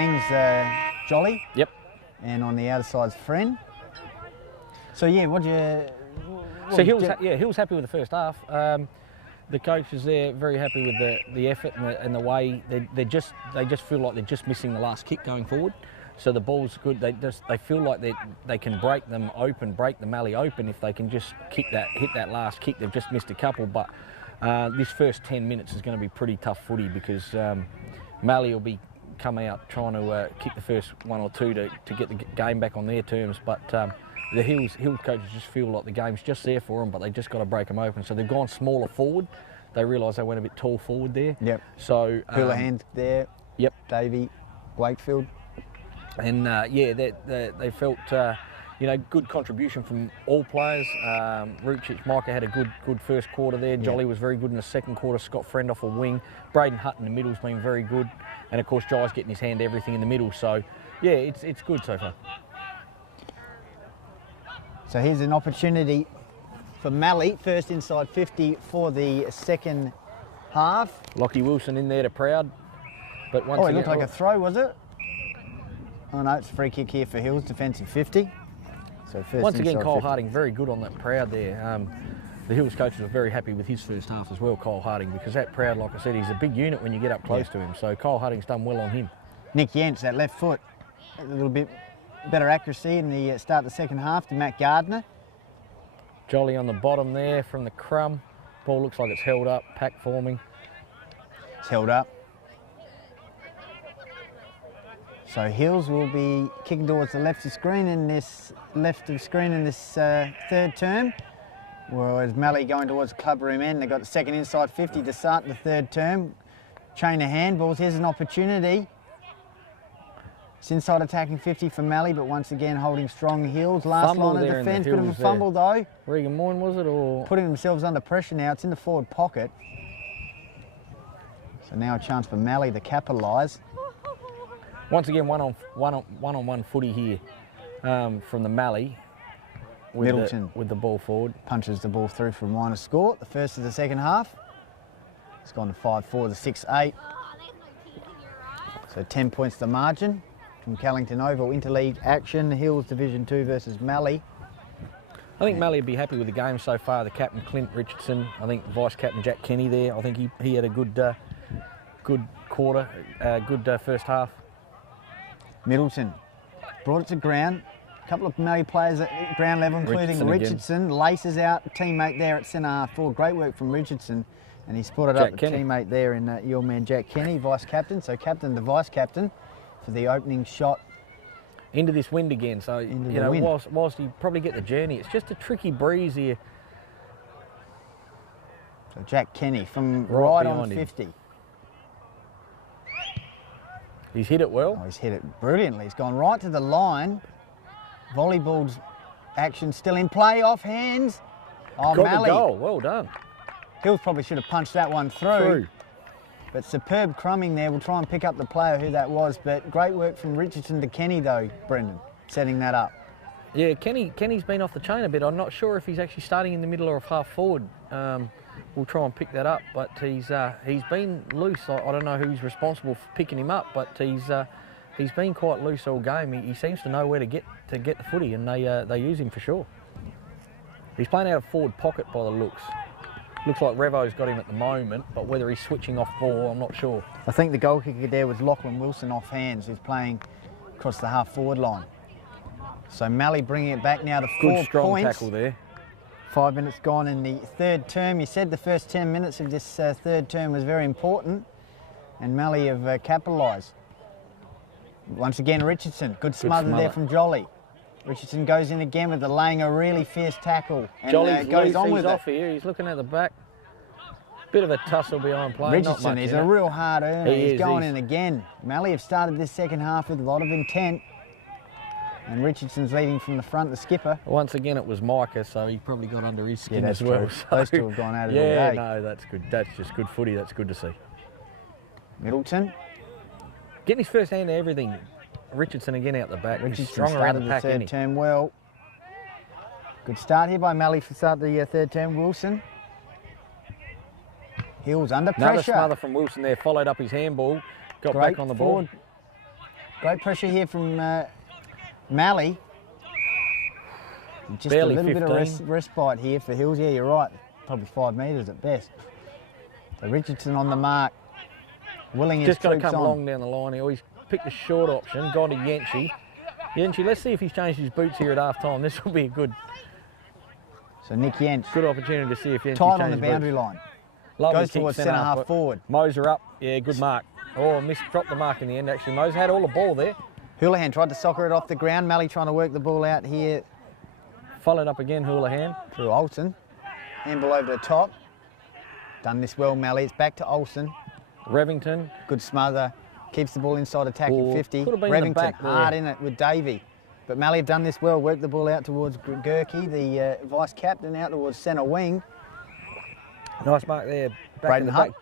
wings, Jolly. Yep. And on the outer side's Friend. So yeah, Hill's happy with the first half. The coaches there very happy with the effort and the way they just feel like they're just missing the last kick going forward. So the ball's good. They feel like they can break them open, break the Mallee open if they can just hit that last kick. They've just missed a couple, but this first 10 minutes is going to be pretty tough footy because Mallee will be coming out trying to kick the first one or two to get the game back on their terms. But the Hills coaches just feel like the game's just there for them, but they just got to break them open. So they've gone smaller forward. They realise they went a bit tall forward there. Yep. So Houlihan there. Yep. Davey, Wakefield. And they felt good contribution from all players. Rucic, Micah had a good first quarter there. Jolly was very good in the second quarter. Scott Friend off a wing. Braden Hutt in the middle's been very good. And of course Jai's getting his hand to everything in the middle. So yeah, it's good so far. So here's an opportunity for Mallee, first inside 50 for the second half. Lockie Wilson in there to Proud. But once it looked like a throw, was it? Oh no, it's a free kick here for Hills, defensive 50. So first once again, Kyle 50. Harding very good on that Proud there. The Hills coaches were very happy with his first half as well, Kyle Harding, because that Proud, like I said, he's a big unit when you get up close to him. So Kyle Harding's done well on him. Nick Yentz, that left foot, a little bit better accuracy in the start of the second half to Matt Gardner. Jolly on the bottom there from the crumb. Ball looks like it's held up, pack forming. It's held up. So Hills will be kicking towards the left of screen in this third term. Whereas Mallee going towards the club room end. They've got the second inside 50 to start the third term. Chain of handballs. Here's an opportunity. It's inside attacking 50 for Mallee, but once again holding strong Hills. Last line of defence, bit of a fumble though. Regan Moyne was it, or putting themselves under pressure now? It's in the forward pocket. So now a chance for Mallee to capitalise. Once again, one-on-one footy here from the Mallee. Middleton with the ball forward. Punches the ball through for a minor score. The first of the second half. It's gone to 5-4 to 6-8. So 10 points the margin from Callington Oval. Interleague action. Hills Division 2 versus Mallee. I think Mallee would be happy with the game so far. The captain, Clint Richardson. I think vice-captain Jack Kenny there. I think he had a good quarter, good first half. Middleton brought it to ground. A couple of Mallee players at ground level, including Richardson. Laces out a teammate there at centre half forward. Great work from Richardson. And he spotted up the teammate there in your man Jack Kenny, vice-captain. So captain to vice-captain for the opening shot. Into this wind again. So, whilst you probably get the journey, it's just a tricky breeze here. So Jack Kenny from right on 50. He's hit it well. Oh, he's hit it brilliantly. He's gone right to the line. Volleyball's action still in play, off hands. Oh, got Mallee. The goal, well done. Hills probably should have punched that one through. But superb crumbing there. We'll try and pick up the player who that was. But great work from Richardson to Kenny though, Brendan, setting that up. Yeah, Kenny's been off the chain a bit. I'm not sure if he's actually starting in the middle or half forward. We'll try and pick that up, but he's been loose. I don't know who's responsible for picking him up, but he's been quite loose all game. He seems to know where to get the footy, and they use him for sure. He's playing out of forward pocket by the looks. Looks like Revo's got him at the moment, but whether he's switching off ball, I'm not sure. I think the goal kicker there was Lachlan Wilson off hands, who's playing across the half forward line. So Mallee bringing it back now to 4 points. Good strong tackle there. 5 minutes gone in the third term. You said the first 10 minutes of this third term was very important, and Mallee have capitalised. Once again, Richardson, good smother there from Jolly. Richardson goes in again with laying a really fierce tackle, and goes on with it. Off here. He's looking at the back. Bit of a tussle behind play. Richardson is a real hard earner. He's going in again. Mallee have started this second half with a lot of intent. And Richardson's leading from the front, the skipper. Once again, it was Micah, so he probably got under his skin as well. So, those two have gone at it all day. No, that's good. That's just good footy. That's good to see. Middleton. Getting his first hand to everything. Richardson again out the back. Richardson He's strong around the pack, third term well. Good start here by Mallee for start the third term. Wilson. Hills under pressure. Another smother from Wilson there, followed up his handball, got back on the ball. Great pressure here from Mallee. Just Barely a little 15. bit of respite here for Hills. Yeah, you're right. Probably 5 metres at best. So Richardson on the mark. Willing his Just got to troops come on. along down the line. He always picked the short option, gone to Yancey. Yancey, let's see if he's changed his boots here at half time. This will be a good So Nick Yentz, good opportunity to see if Yancey's tight changed on the his boots. boundary line. Lovely Goes kick, towards centre half but forward. Moser up. Yeah, good mark. Oh, dropped the mark in the end actually. Moser had all the ball there. Houlihan tried to soccer it off the ground. Mallee trying to work the ball out here Followed up again, Houlihan. through Olsen. Handball over the top. Done this well, Mallee. It's back to Olsen. Revington. Good smother. Keeps the ball inside attacking 50. Could have been in the Revington back there. hard in it with Davey. But Mallee have done this well. Worked the ball out towards Gurkey, the vice captain, out towards centre wing. Nice mark there. Back Braden in the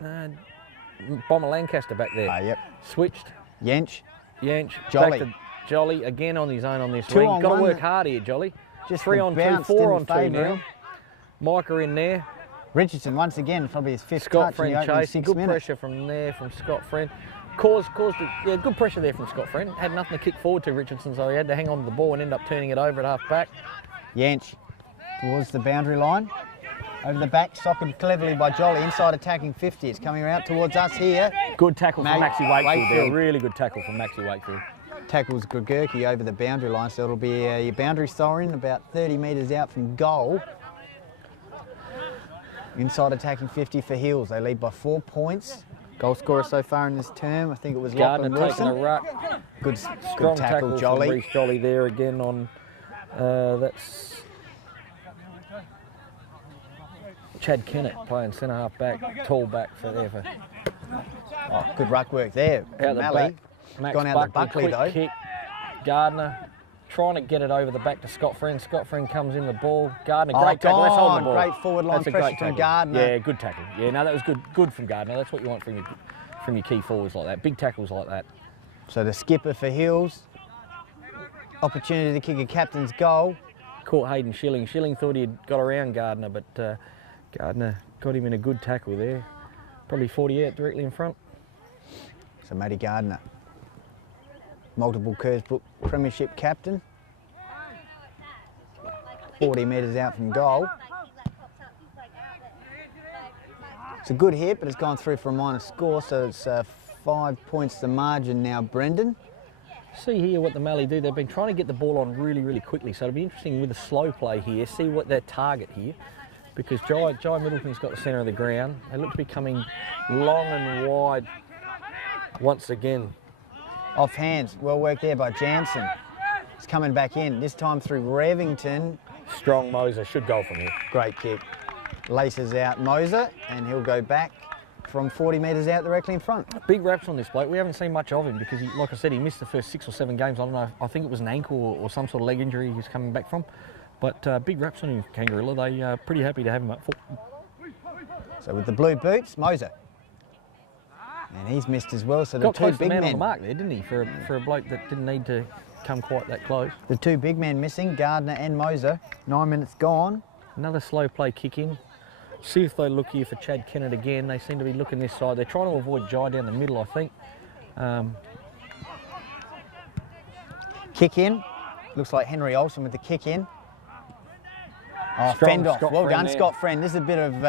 back. Bomber Lancaster back there. Yep. Switched. Yench. Yanch. Jolly. Back to Jolly again on his own on this Two wing. on Got to one. work hard here, Jolly. Just 3 the on 2, bounce 4 didn't on 2 favour now. him. Micah in there. Richardson once again, probably his fifth Scott touch in Friend the opening chasing. 6 Good minutes. pressure from there from Scott Friend. Caused good pressure there from Scott Friend. Had nothing to kick forward to Richardson, so he had to hang on to the ball and end up turning it over at half back. Yench towards the boundary line. Over the back, socketed cleverly by Jolly. Inside attacking 50. It's coming out towards us here. Good tackle from Maxie Wakefield there. Wakefield. Really good tackle from Maxie Wakefield. Tackles Gurkey over the boundary line, so it'll be your boundary siren about 30 metres out from goal. Inside attacking 50 for Hills. They lead by 4 points. Goal scorer so far in this term, I think it was Gardner Lachlan taking a Wilson. ruck. Good Strong tackle, from Jolly. Reece Jolly there again on, that's Chad Kennett playing centre half back, tall back for there. Oh, good ruck work there. Out the Mallee. back. Max Gone out the Buckley quick though. kick. Gardner trying to get it over the back to Scott Friend. Scott Friend comes in the ball. Gardner, great tackle. Let's hold the ball. Great forward line That's a pressure great from tackle. Gardner. Yeah, good tackle. Yeah, no, that was good. Good from Gardner. That's what you want from your key forwards like that. Big tackles like that. So the skipper for Hills. Opportunity to kick a captain's goal. Caught Hayden Schilling. Schilling thought he'd got around Gardner, but Gardner got him in a good tackle there. Probably 40 out directly in front. So Matty Gardner, multiple Kersbrook premiership captain. 40 metres out from goal. It's a good hit, but it's gone through for a minor score, so it's 5 points the margin now, Brendan. See here what the Mallee do. They've been trying to get the ball on really, really quickly, so it'll be interesting with the slow play here, see what their target here, because Jai Middleton's got the centre of the ground. They look to be coming long and wide once again. Off hands, well worked there by Jansen. It's coming back in, this time through Revington. Strong Moser, should go from here. Great kick. Laces out Moser, and he'll go back from 40 metres out directly in front. Big raps on this bloke. We haven't seen much of him because, like I said, he missed the first 6 or 7 games. I don't know, I think it was an ankle or some sort of leg injury he's coming back from. But big raps on him, Kangaroo. They are pretty happy to have him up for. So with the blue boots, Moser. And he's missed as well, so the Got two close to big the man on men. the mark there, didn't he? For a bloke that didn't need to come quite that close. The two big men missing, Gardner and Moser. 9 minutes gone. Another slow play kick in. See if they look here for Chad Kennett again. They seem to be looking this side. They're trying to avoid Jai down the middle, I think. Kick in. Looks like Henry Olsen with the kick in. Oh, Strong fend off. Scott Well Friend done, there. Scott Friend. This is a bit of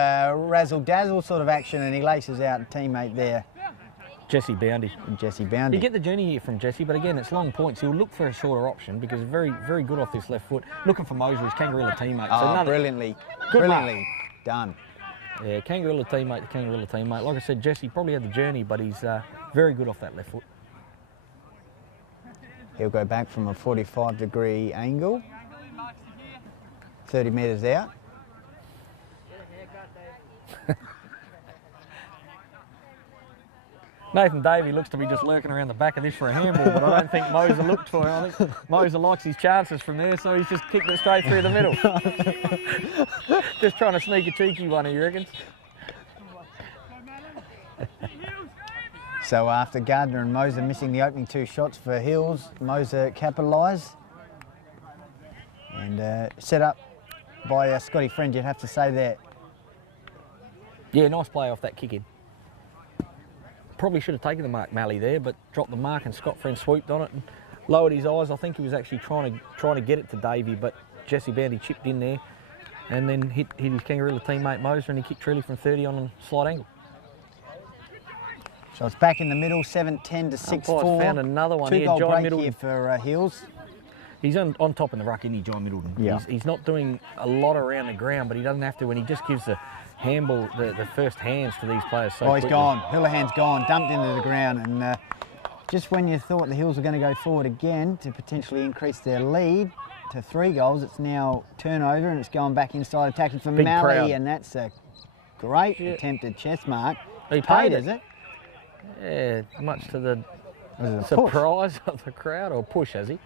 razzle-dazzle sort of action, and he laces out a teammate there, Jesse Boundy. Jesse You Boundy. get the journey here from Jesse, but again, it's long points. He'll look for a shorter option because very, very good off this left foot. Looking for Moser, his Kangaroo teammate. So Oh, another, brilliantly mark. done. Yeah, Kangaroo teammate to Kangaroo teammate. Like I said, Jesse probably had the journey, but he's very good off that left foot. He'll go back from a 45-degree angle. 30 metres out. Nathan Davey looks to be just lurking around the back of this for a handball, but I don't think Moser looked for him. I think Moser likes his chances from there, so he's just kicked it straight through the middle. Just trying to sneak a cheeky one, you reckon? So after Gardner and Moser missing the opening 2 shots for Hills, Moser capitalise. And set up by Scotty Friend, you'd have to say there. Yeah, nice play off that kick in. probably should have taken the mark, Mallee, there, but dropped the mark and Scott Friend swooped on it and lowered his eyes. I think he was actually trying to get it to Davey, but Jesse Bounty chipped in there and then hit his Kangaroo teammate Moser, and he kicked Trilly from 30 on a slight angle. So it's back in the middle, 7-10 to 6-4. Found another one here, Two-goal Jai break Middleton. here for Hills. He's on top in the ruck, isn't he, Jai Middleton? Yeah. He's not doing a lot around the ground, but he doesn't have to when he just gives the handball, the first hands to these players so He's quickly. gone. Houlihan's gone, dumped into the ground, and just when you thought the Hills were going to go forward again to potentially increase their lead to 3 goals, it's now turnover and it's going back inside attacking for Big Mallee, crowd. and that's a great attempted chest mark. He paid is it? Yeah, much to the Was it a push? surprise of the crowd, or push, has he?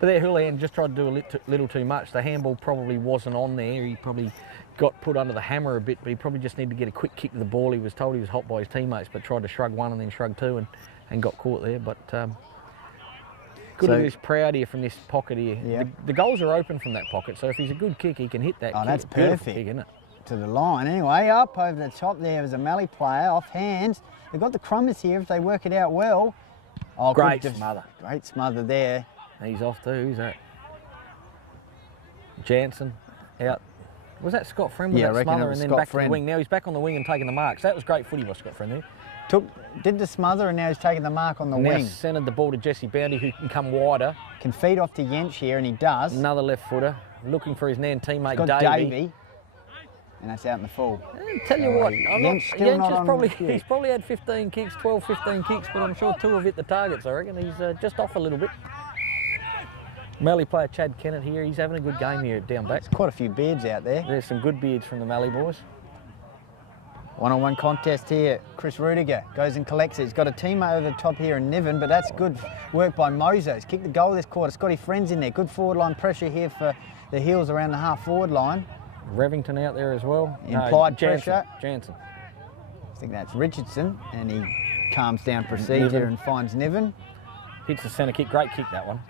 But there, Houlihan just tried to do a little too much. The handball probably wasn't on there. He probably got put under the hammer a bit, but he probably just needed to get a quick kick to the ball. He was told he was hot by his teammates, but tried to shrug one and then shrug two and got caught there. But good So- at this proud here from this pocket here. Yeah. The goals are open from that pocket, so if he's a good kick, he can hit that. Oh, kick. that's Beautiful perfect. kick, isn't it? To the line. Anyway, up over the top there was a Mallee player, off hands. They've got the Crummers here if they work it out well. Oh, Great good smother. Great smother there. He's off too. Who's that? Jansen out. Was that Scott Friend with Yeah, I that reckon it smother was and then Scott back to Friend. the wing? Now he's back on the wing and taking the marks. That was great footy by Scott Friend there. Did the smother and now he's taking the mark on the Now wing. centred the ball to Jesse Bounty, who can come wider. Can feed off to Yench here, and he does. Another left footer, looking for his nan teammate He's got Davey. Davey. And that's out in the full. Tell you what, Yench still not on he's probably had 15 kicks, 12, 15 kicks, but I'm sure 2 have hit the targets, I reckon. He's just off a little bit. Mallee player Chad Kennett here, he's having a good game here down back. Quite a few beards out there. There's some good beards from the Mallee boys. One-on-one contest here. Chris Rudiger goes and collects it. He's got a teammate over the top here in Niven, but that's good work by Moser. He's kicked the goal this quarter. Scotty Friends in there. Good forward line pressure here for the Hills around the half-forward line. Revington out there as well. Implied Jansen, pressure. Jansen. I think that's Richardson, and he calms down procedure Niven. and finds Niven. Hits the centre kick. Great kick, that one.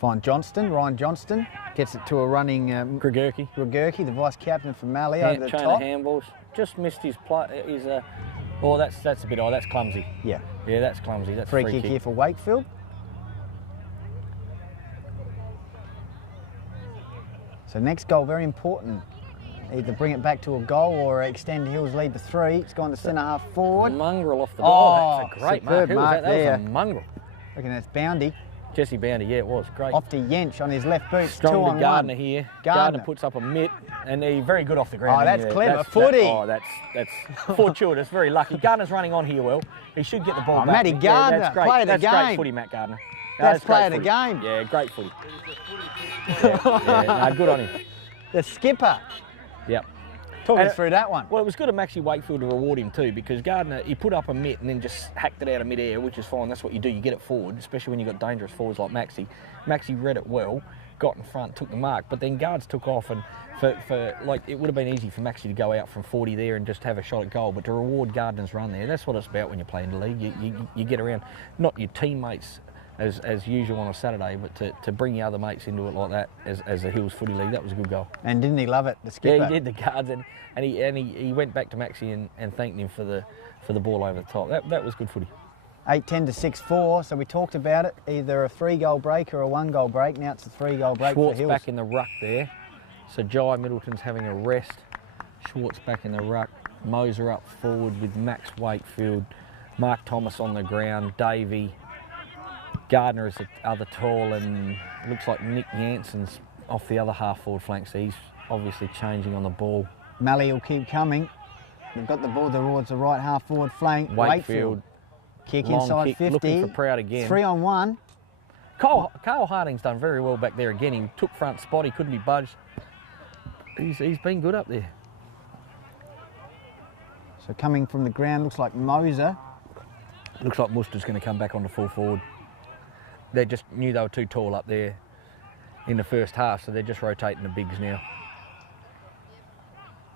Find Johnston, Ryan Johnston. Gets it to a running Gregurki. Gregurki, the vice-captain for Mallee, over the Chain top. of handballs. Just missed his play. Oh, that's a bit. Oh, that's clumsy. Yeah. Yeah, that's clumsy. That's Free a free kick kick. here for Wakefield. So next goal, very important. Either bring it back to a goal or extend Hills' lead to 3. It's gone to centre half forward. Mongrel off the Oh, ball. That's a great mark. superb Who was mark that? That there. was a mongrel. I reckon that's Bounty. Jesse Bounty, yeah, it was great. Off to Yench on his left boot. Strong 2-on-1. to Gardner here. Gardner. Puts up a mitt, and he's very good off the ground. Oh, that's isn't he? clever. Footy. That's fortuitous. Very lucky. Gardner's running on here well. He should get the ball Oh, back. Matty Yeah, Gardner, that's great. player of the That's game. great footy, Matt Gardner. That's great player of the footy. game. Yeah, great footy. Yeah, no, good on him. The skipper. Yep. Talk And us through that one. Well, it was good of Maxie Wakefield to reward him too, because Gardner, he put up a mitt and then just hacked it out of mid-air, which is fine. That's what you do. You get it forward, especially when you've got dangerous forwards like Maxie. Maxie read it well, got in front, took the mark, but then guards took off, and for like, it would have been easy for Maxie to go out from 40 there and just have a shot at goal, but to reward Gardner's run there, that's what it's about when you're playing the league. You get around, not your teammates as usual on a Saturday, but to bring your other mates into it like that as the Hills Footy League, that was a good goal. And didn't he love it, the skipper? Yeah, he did, the guards, and he went back to Maxie and thanked him for the ball over the top. That was good footy. 8-10 to 6-4, so we talked about it, either a 3-goal break or a 1-goal break. Now it's a 3-goal break Schwartz for Hills. back in the ruck there. So Jai Middleton's having a rest. Schwartz back in the ruck. Moser up forward with Max Wakefield. Mark Thomas on the ground. Davey. Gardner is the other tall, and it looks like Nick Jansen's off the other half-forward flank, so he's obviously changing on the ball. Mallee will keep coming. They've got the ball towards the right half-forward flank. Wakefield. Kick Long inside kick, 50. looking for Proud again. 3-on-1. Carl Harding's done very well back there again. He took front spot, he couldn't be budged. He's been good up there. So coming from the ground, looks like Moser. Looks like Muster's going to come back on the full forward. They just knew they were too tall up there in the first half, so they're just rotating the bigs now.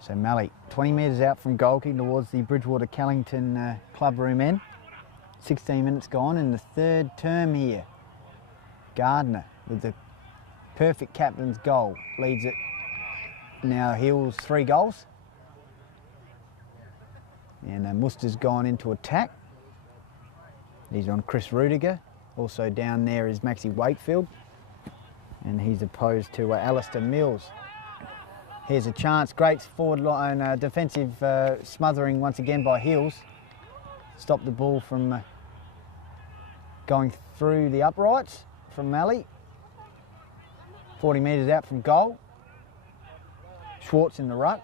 So Mallee, 20 metres out from goal, kicking towards the Bridgewater Callington club room end. 16 minutes gone in the third term here. Gardner with the perfect captain's goal leads it. Now Hills 3 goals. And Muster's gone into attack. He's on Chris Rudiger. Also down there is Maxie Wakefield. And he's opposed to Alistair Mills. Here's a chance. Great forward line, defensive smothering once again by Hills. Stop the ball from going through the uprights from Mallee. 40 metres out from goal. Schwartz in the ruck.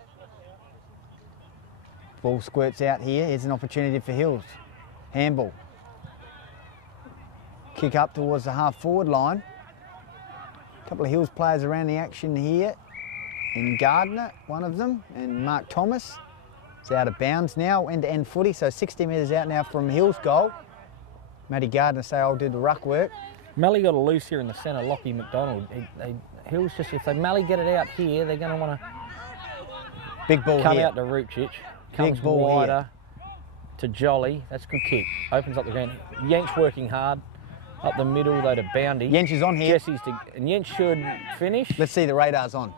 Ball squirts out here. Here's an opportunity for Hills. Handball. Kick up towards the half-forward line. A couple of Hills players around the action here. In Gardner, one of them, and Mark Thomas. It's out of bounds now, end-to-end footy, so 60 metres out now from Hills' goal. Matty Gardner say, I'll do the ruck work. Mallee got a loose here in the centre, Lockie McDonald. Hills just, if they Mallee get it out here, they're going to want to big ball come here. out to Ruchich. Comes Big ball wider to Jolly. That's a good kick. Opens up the ground. Yench working hard. Up the middle though to Boundy. Yench is on here. Jesse's to, and Yench should finish. Let's see the radar's on.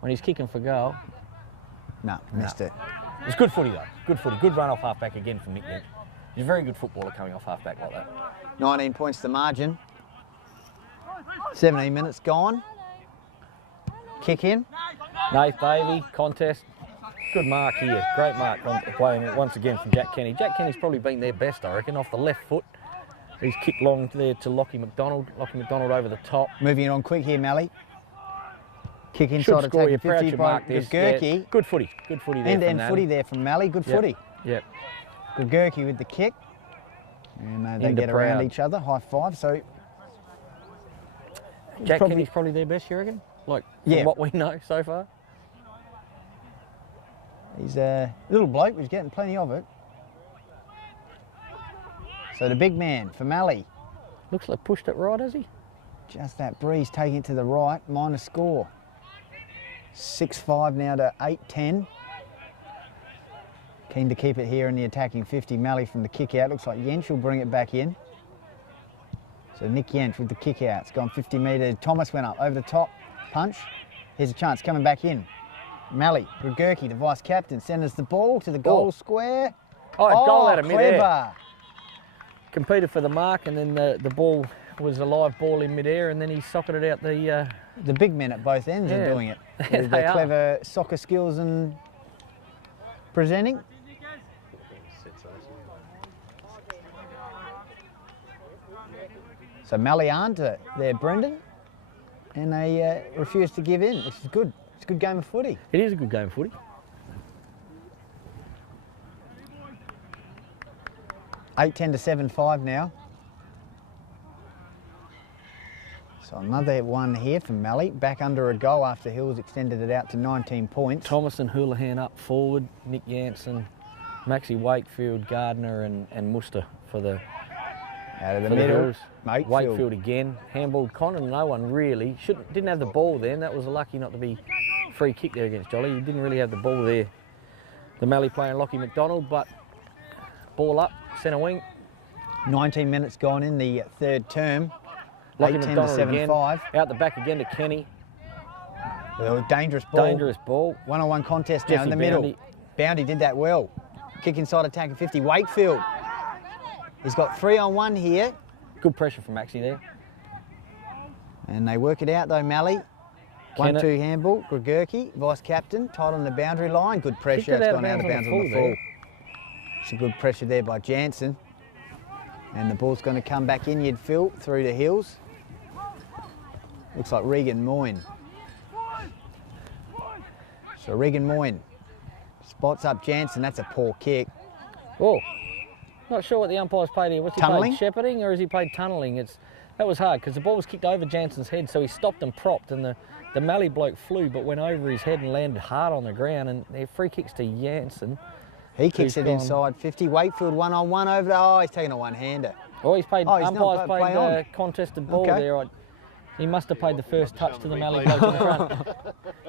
When he's kicking for goal. No, missed it. It's good footy though. Good footy. Good run off half-back again from Nick Yench. He's a very good footballer coming off half-back like that. 19 points to margin. 17 minutes gone. Kick in. Nath Davey, contest. Good mark here. Great mark playing once again from Jack Kenny. Jack Kenny's probably been their best, I reckon, off the left foot. He's kicked long there to Lockie McDonald. Lockie McDonald over the top. Moving it on quick here, Mallee. Kick Should inside score. attacking You're proud 50 to by mark this. Gurkey. Yeah. Good footy. Good footy there. End-to-end footy there from Mallee. Good footy. Yep. Gurkey with the kick. And they Into get around Proud. each other. High five. So Jack Kenny's probably their best, you reckon? Like, from what we know so far? He's a little bloke, he's getting plenty of it. So the big man for Mallee. Looks like pushed it right, has he? Just that breeze taking it to the right, minus score. 6-5 now to 8-10. Keen to keep it here in the attacking 50. Mallee from the kick out. Looks like Yench will bring it back in. So Nick Yench with the kick out. It's gone 50 metres. Thomas went up over the top. Punch. Here's a chance coming back in. Mallee, Gurkey, the vice captain, sends the ball to the goal square. Oh, goal out of midair. Clever. Competed for the mark, and then the ball was a live ball in midair, and then he socketed out the. The big men at both ends are doing it. With their clever soccer skills and presenting. So Mallee aren't there, Brendan, and they refuse to give in, which is good. It's a good game of footy. It is a good game of footy. 8-10 to 7-5 now. So another one here from Mallee, back under a goal after Hills extended it out to 19 points. Thomas and Houlihan up forward, Nick Jansen, Maxie Wakefield, Gardner and Muster for the Out of the for middle, Hills. Wakefield again, handballed Connor, no one really. Didn't have the ball then, that was lucky not to be free kick there against Jolly. He didn't really have the ball there. The Mallee playing Lockie McDonald, but ball up, centre wing. 19 minutes gone in the third term. Lockie 8-10 to McDonald again, 7-5. out the back again to Kenny. Dangerous ball. Dangerous ball. One-on-one contest now Jesse in the middle. Boundy. Boundy did that well. Kick inside attacking 50. Wakefield. He's got 3-on-1 here. Good pressure from Maxie there. And they work it out though, Mallee. 1-2 handball. Gurkey, vice captain, tight on the boundary line. Good pressure. It's gone out of bounds on the full. It's a good pressure there by Jansen. And the ball's going to come back in, you'd feel, through the Hills. Looks like Regan Moyne. So Regan Moyne spots up Jansen. That's a poor kick. Oh, not sure what the umpire's played here. What's he Tunnelling? played, shepherding, or has he played tunnelling? That was hard because the ball was kicked over Jansen's head, so he stopped and propped, and the Mallee bloke flew but went over his head and landed hard on the ground, and they're free kicks to Jansen. He kicks it inside 50. Wakefield 1-on-1 over. Oh, he's taking a one-hander. Oh, he's played. Umpire's play played on. contested ball there. He must have played the first touch to the Mallee bloke in the front.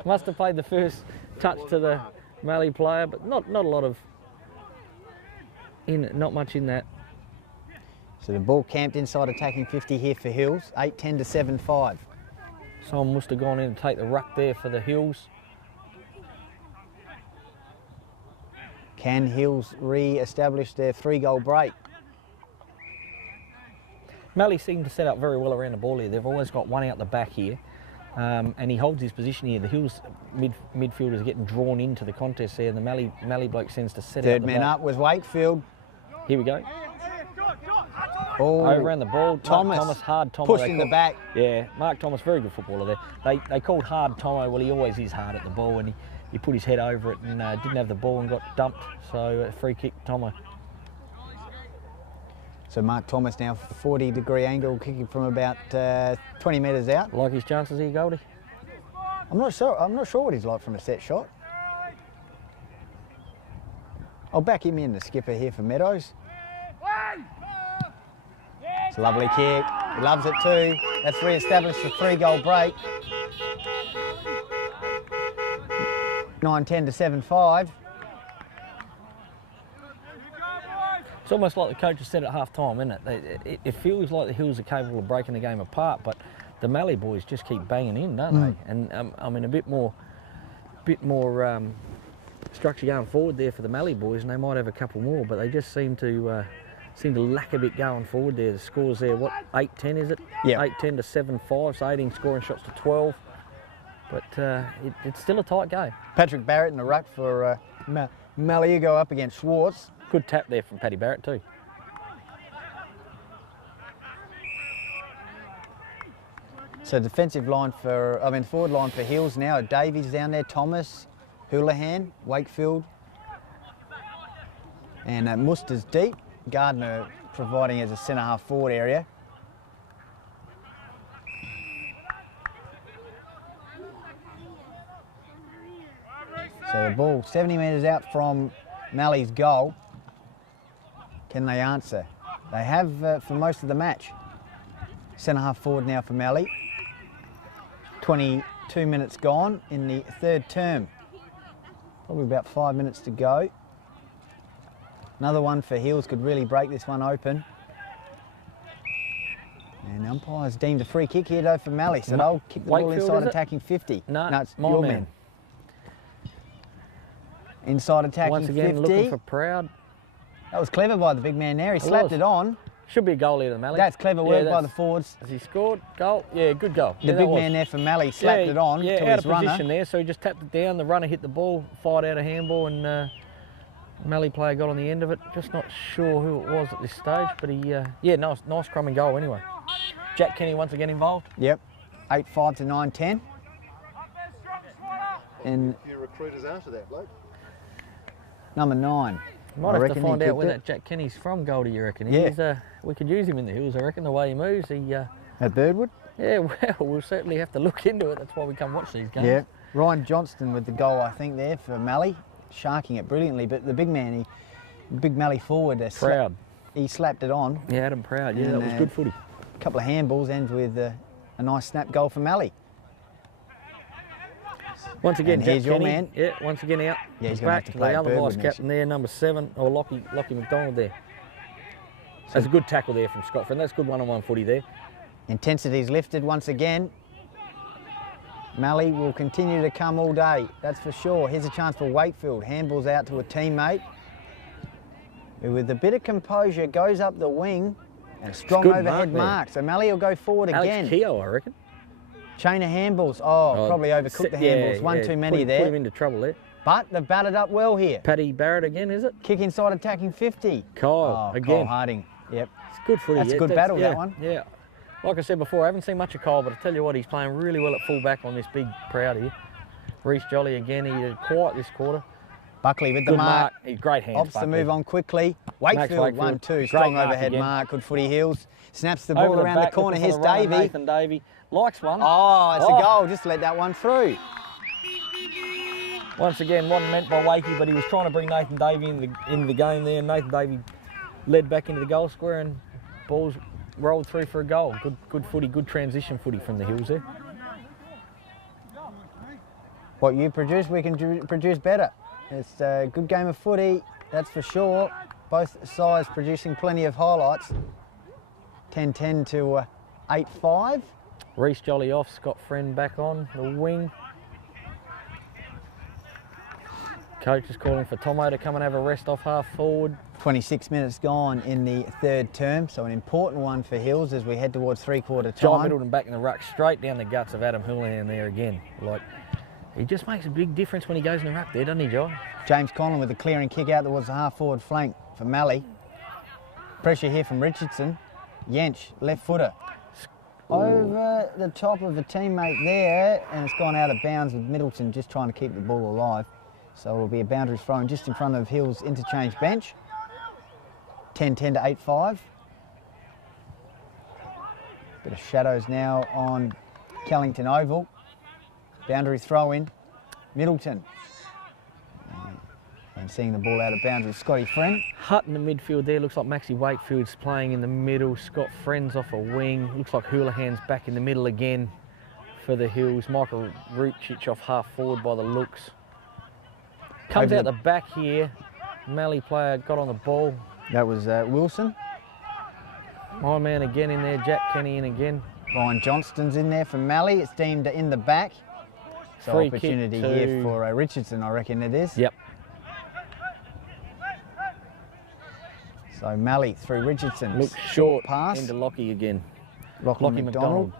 Must have played the first touch to the Mallee player, but not a lot of not much in that. So the ball camped inside attacking 50 here for Hills. 8-10 to 7-5. Someone must have gone in to take the ruck there for the Hills. Can Hills re-establish their 3-goal break? Mallee seem to set up very well around the ball here. They've always got one out the back here, and he holds his position here. The Hills midfielders are getting drawn into the contest there, and the Mallee bloke sends to set out the Third man up was Wakefield. Here we go. Oh, Over around the ball. Thomas hard Tomo. pushed in the back. Yeah, Mark Thomas, very good footballer there. They called hard Tomo. Well, he always is hard at the ball, and he put his head over it and didn't have the ball and got dumped. So free kick, Tomo. So Mark Thomas now 40-degree angle, kicking from about 20 metres out. Like his chances here, Goldie? I'm not sure what he's like from a set shot. I'll back him in, the skipper here for Meadows. It's a lovely kick. He loves it too. That's re-established the 3-goal break. 9-10 to 7-5. It's almost like the coach has said at half-time, isn't it? It feels like the Hills are capable of breaking the game apart, but the Mallee boys just keep banging in, don't they? And I mean, a bit more structure going forward there for the Mallee boys, and they might have a couple more, but they just seem to lack a bit going forward there. The scores there, what, 8-10 is it? Yeah. 8-10 to 7-5, so 18 scoring shots to 12. But it's still a tight game. Patrick Barrett in the ruck for Mallee go up against Schwartz. Good tap there from Paddy Barrett too. So defensive line forward line for Hills now. Davies down there, Thomas, Houlihan, Wakefield. And Muster's deep. Gardner providing as a centre-half forward area. So the ball 70 metres out from Mallee's goal. Can they answer? They have for most of the match. Centre-half forward now for Mallee. 22 minutes gone in the third term. Probably about 5 minutes to go. Another one for Hills could really break this one open. And umpires deemed a free kick here though for Mallee, so they'll kick the ball inside attacking 50. No, it's your man. Inside attacking 50. Once again, looking for Proud. That was clever by the big man there. He slapped it on. Should be a goal here to Mallee. That's clever work by the forwards. Has he scored? Goal? Yeah, good goal. The big man there for Mallee slapped it on to out his of runner. position there, so he just tapped it down. The runner hit the ball, fired out a handball, and Mallee player got on the end of it. Just not sure who it was at this stage, but he, nice crummy goal anyway. Jack Kenny once again involved. Yep, 8-5 to 9-10. And a few recruiters after that, bloke. Number 9. Might have to find out where that Jack Kenny's from, Goldie, you reckon? Yeah. He's, we could use him in the Hills, I reckon, the way he moves. At Birdwood? Yeah, well, we'll certainly have to look into it. That's why we come watch these games. Yeah. Ryan Johnston with the goal, I think, there for Mallee. Sharking it brilliantly, but the big man, big Mallee forward, Proud. He slapped it on. Yeah, Adam Proud. Yeah, that was good footy. A couple of handballs, ends with a nice snap goal for Mallee. Once again, and here's your Kenny. man. Yeah, once again out. Yeah, he's going to have to play the other Birdwood vice captain there, number 7, or Lockie McDonald there. That's a good tackle there from Scott Friend. That's good one-on-one footy there. Intensity's lifted once again. Mallee will continue to come all day, that's for sure. Here's a chance for Wakefield. Handballs out to a teammate, who with a bit of composure goes up the wing, and a strong overhead mark. So Mallee will go forward again. Alex Keogh, I reckon. Chain of handballs. Oh, probably overcooked the handballs. One too many there. Put him into trouble there. But they've batted up well here. Paddy Barrett again, is it? Kick inside attacking 50. Kyle, again. Kyle Harding, yep. It's good footy. That's a good battle, that one. Yeah. Like I said before, I haven't seen much of Kyle, but I tell you what, he's playing really well at full-back on this big Proud here. Reece Jolly again, he did quiet this quarter. Buckley with the mark. He's great hands, Opts to move on quickly. Wakefield 1-2, strong overhead mark, good footy Hills. Snaps the ball around the corner, here's Davey. Nathan Davey likes one. Oh, it's a goal, just let that one through. Once again, wasn't meant by Wakey, but he was trying to bring Nathan Davey into the game there. Nathan Davey led back into the goal square and balls rolled through for a goal. Good footy, good transition footy from the Hills there. What you produce, we can produce better. It's a good game of footy, that's for sure. Both sides producing plenty of highlights. 10-10 to 8-5. Reece Jolly off, Scott Friend back on the wing. Coach is calling for Tomo to come and have a rest off half forward. 26 minutes gone in the third term, so an important one for Hills as we head towards three-quarter John time. Middleton back in the ruck, straight down the guts of Adam Houlihan there again. Like, he just makes a big difference when he goes in the ruck there, doesn't he, John? James Conlon with a clearing kick out towards the half-forward flank for Mallee. Pressure here from Richardson. Yench, left footer. Over the top of a teammate there, and it's gone out of bounds with Middleton just trying to keep the ball alive. So it'll be a boundary thrown just in front of Hills interchange bench. 10-10 to 8-5. Bit of shadows now on Callington Oval. Boundary throw in. Middleton. And seeing the ball out of bounds with Scotty Friend. Hutt in the midfield there, looks like Maxie Wakefield's playing in the middle. Scott Friend's off a wing. Looks like Houlihan's back in the middle again for the Hills. Michael Rucic off half forward by the looks. Comes out the back here. Mallee player got on the ball. That was Wilson. My man again in there, Jack Kenny in again. Ryan Johnston's in there for Mallee. It's deemed in the back. So Free opportunity kick here for Richardson, I reckon it is. Yep. So Mallee through Richardson. Looks short pass. into Lockie again. Lockie McDonald.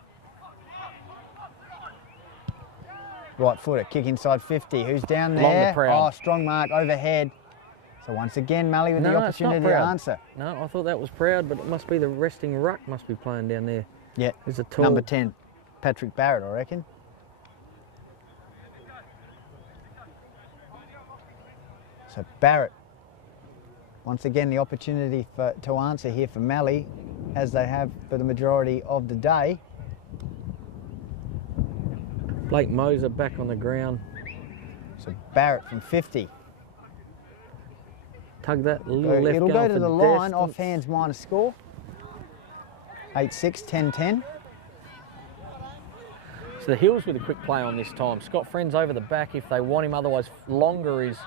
Right footer, kick inside 50. Who's down there? Oh, strong mark overhead. So once again, Mallee with the opportunity to answer. No, I thought that was Proud, but it must be the resting ruck must be playing down there. Yeah, there's a tall. Number 10, Patrick Barrett, I reckon. So Barrett, once again, the opportunity to answer here for Mallee, as they have for the majority of the day. Blake Moser back on the ground. So Barrett from 50. Tug that little left. It'll go to the line, distance. off hands minus score. 8-6, 10-10. So the Hills with a quick play on this time. Scott Friend's over the back if they want him, otherwise longer is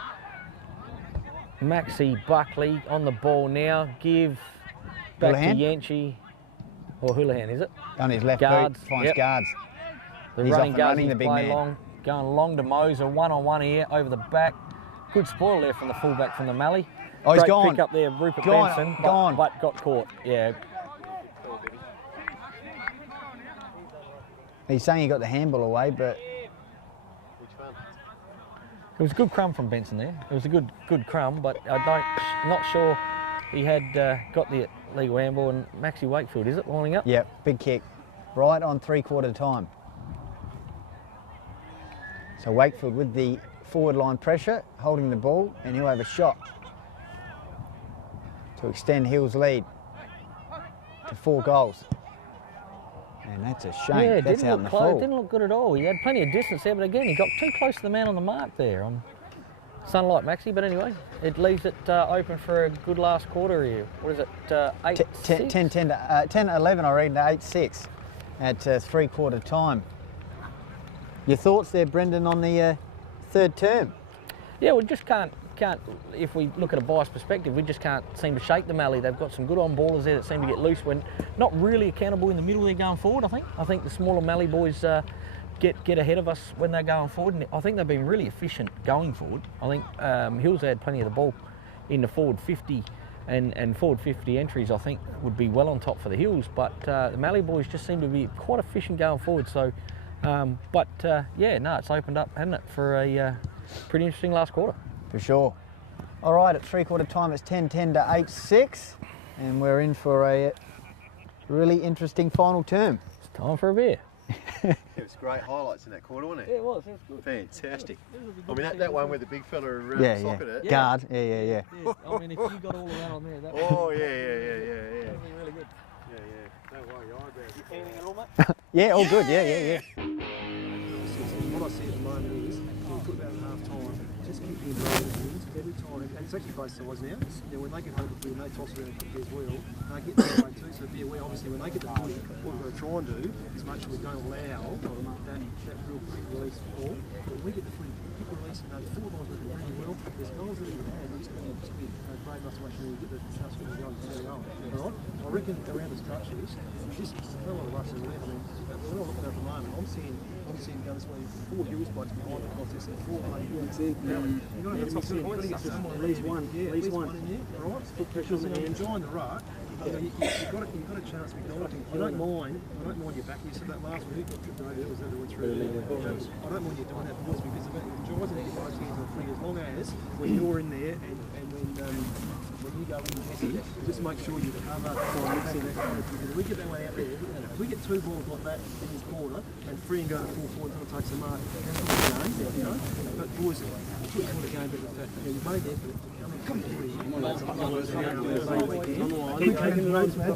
Maxie Buckley on the ball now. Give back Houlihan? to Yancey. Or Houlihan, is it? On his left guards, boot, finds guards. The He's running guards, running, the big man. long, going long to Moser, one-on-one here, over the back. Good spoil there from the fullback from the Mallee. Oh, he's Great gone. pick up there, Rupert Gone, Benson, gone. but got caught, yeah. He's saying he got the handball away, but... It was a good crumb from Benson there. It was a good crumb, but not sure he had got the legal handball. And Maxie Wakefield, is it, lining up? Yep, big kick. Right on three-quarter time. So Wakefield with the forward line pressure, holding the ball, and he'll have a shot to extend Hill's lead to 4 goals. And that's a shame. Yeah, that's out in the close. full. Didn't look good at all. He had plenty of distance there, but again, he got too close to the man on the mark there. Sunlight Maxie, but anyway, it leaves it open for a good last quarter here. What is it, 8-6? 10-11, I read, 8-6 at three-quarter time. Your thoughts there, Brendan, on the third term? Yeah, we just can't, if we look at a biased perspective, we just can't seem to shake the Mallee. They've got some good on-ballers there that seem to get loose when not really accountable in the middle there going forward, I think. I think the smaller Mallee boys get ahead of us when they're going forward, and I think they've been really efficient going forward. I think Hills had plenty of the ball in the forward 50, and forward 50 entries, I think, would be well on top for the Hills, but the Mallee boys just seem to be quite efficient going forward. So, yeah, no, it's opened up, hasn't it, for a pretty interesting last quarter. For sure. All right, at three-quarter time, it's 10-10 to 8-6, and we're in for a really interesting final term. It's time for a beer. It was great highlights in that quarter, wasn't it? Yeah, it was good. Fantastic. I mean, that one where the big fella socketed it. Guard, yeah. Yeah, I mean, if you got all around on there, that Oh, yeah. would be really good. Yeah. Don't worry, I bet. Anything at all, mate? Yeah, all good, yeah. What I see at the moment is, we put about half time, just keep the environment every time, and it's actually based on us now. When they get hold of the ball and they toss around and kick as well, they get that way too. to be aware, obviously, when they get the footy, what we're going to try and do is make sure we don't allow that real quick release ball. When we get the footy, quick release, the forward line's working really well. There's goals that you had, we just got to be brave enough to make sure we get the touch when we go and turn it on. All right? I reckon around the structures, just a lot of rushes left. I mean, we're not looking at the moment. I'm seeing go this way, 4 Hills blokes behind the contest and 4 blokes. You've got to get someone, at least one in there, all right? Put pressure on the hands. Behind the ruck, you've got a chance to go. I don't mind your back. You said that last week. That was everyone through. I don't mind you doing that, boys, because it enjoys it. Your hands on free as long as when you're in there and when you go in Jesse, just make sure you cover by mixing that. Because if we get that one out there, if we get 2 balls like that in this quarter and free and go to full forward until it takes the mark, that's not the game, you know. But boys, it's not the game, but you've made the effort to come and free. The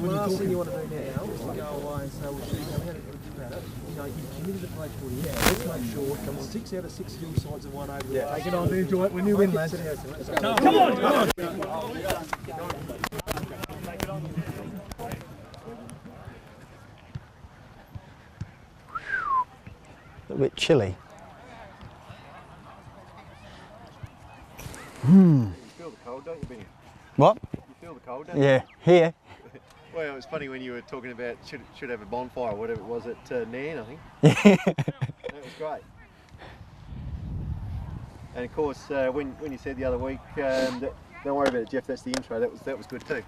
last thing you want to do now is to go away and say, well, geez, we had a good about it. You know, you committed to play footy. Let's make sure, come on, 6 out of 6 hill sides and 1 over the Take it on, enjoy it when you win, lads. Come on! A bit chilly. You feel the cold, don't you, Benny? What? You feel the cold, don't you? Yeah, here. Well, it was funny when you were talking about should have a bonfire, whatever it was at Nan, I think. Yeah. That was great. And of course, when you said the other week, don't worry about it, Jeff. That's the intro. That was good too.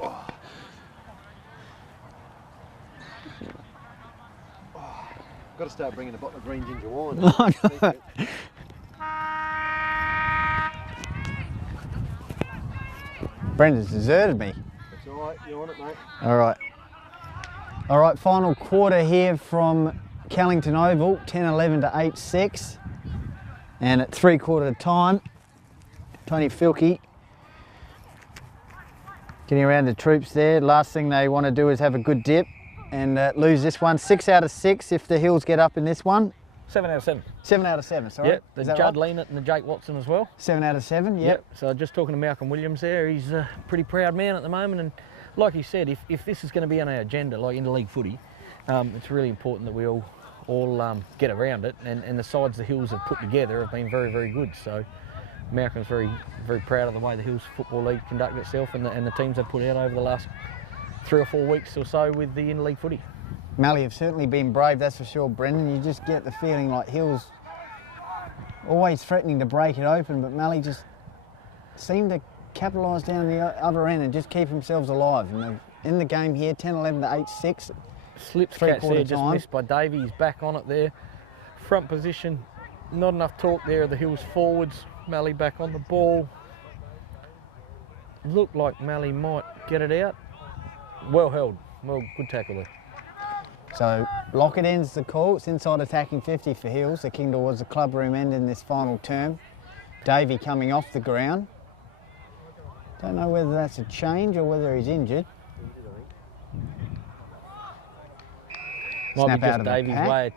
Oh. Got to start bringing a bottle of green ginger wine. Oh, no. Brendan's deserted me. That's all right. You're on it, mate. All right, final quarter here from Callington Oval, 10-11 to 8-6. And at 3/4 time, Tony Filkey getting around the troops there. Last thing they want to do is have a good dip and lose this one. 6 out of 6 if the Hills get up in this one. 7 out of 7. 7 out of 7, sorry. Yep, the Judd Leanett and the Jake Watson as well. 7 out of 7, yep. So just talking to Malcolm Williams there, he's a pretty proud man at the moment, and like he said, if this is going to be on our agenda, like interleague footy, it's really important that we all get around it, and the sides the Hills have put together have been very, very good. So Malcolm's very, very proud of the way the Hills Football League conducted itself and the teams they've put out over the last 3 or 4 weeks or so with the interleague footy. Mallee have certainly been brave, that's for sure, Brendan. You just get the feeling like Hills always threatening to break it open, but Mallee just seemed to capitalise down the other end and just keep themselves alive. And they're in the game here, 10-11 to 8-6. Slips catch there, just missed by Davey. He's back on it there. Front position, not enough talk there of the Hills forwards. Mallee back on the ball. Looked like Mallee might get it out. Well held. Well, good tackle there. So Lockett ends the call. It's inside attacking 50 for Hills. The king towards the clubroom end in this final term. Davey coming off the ground. Don't know whether that's a change or whether he's injured. Might Snap be out just of the Davey's pack. way of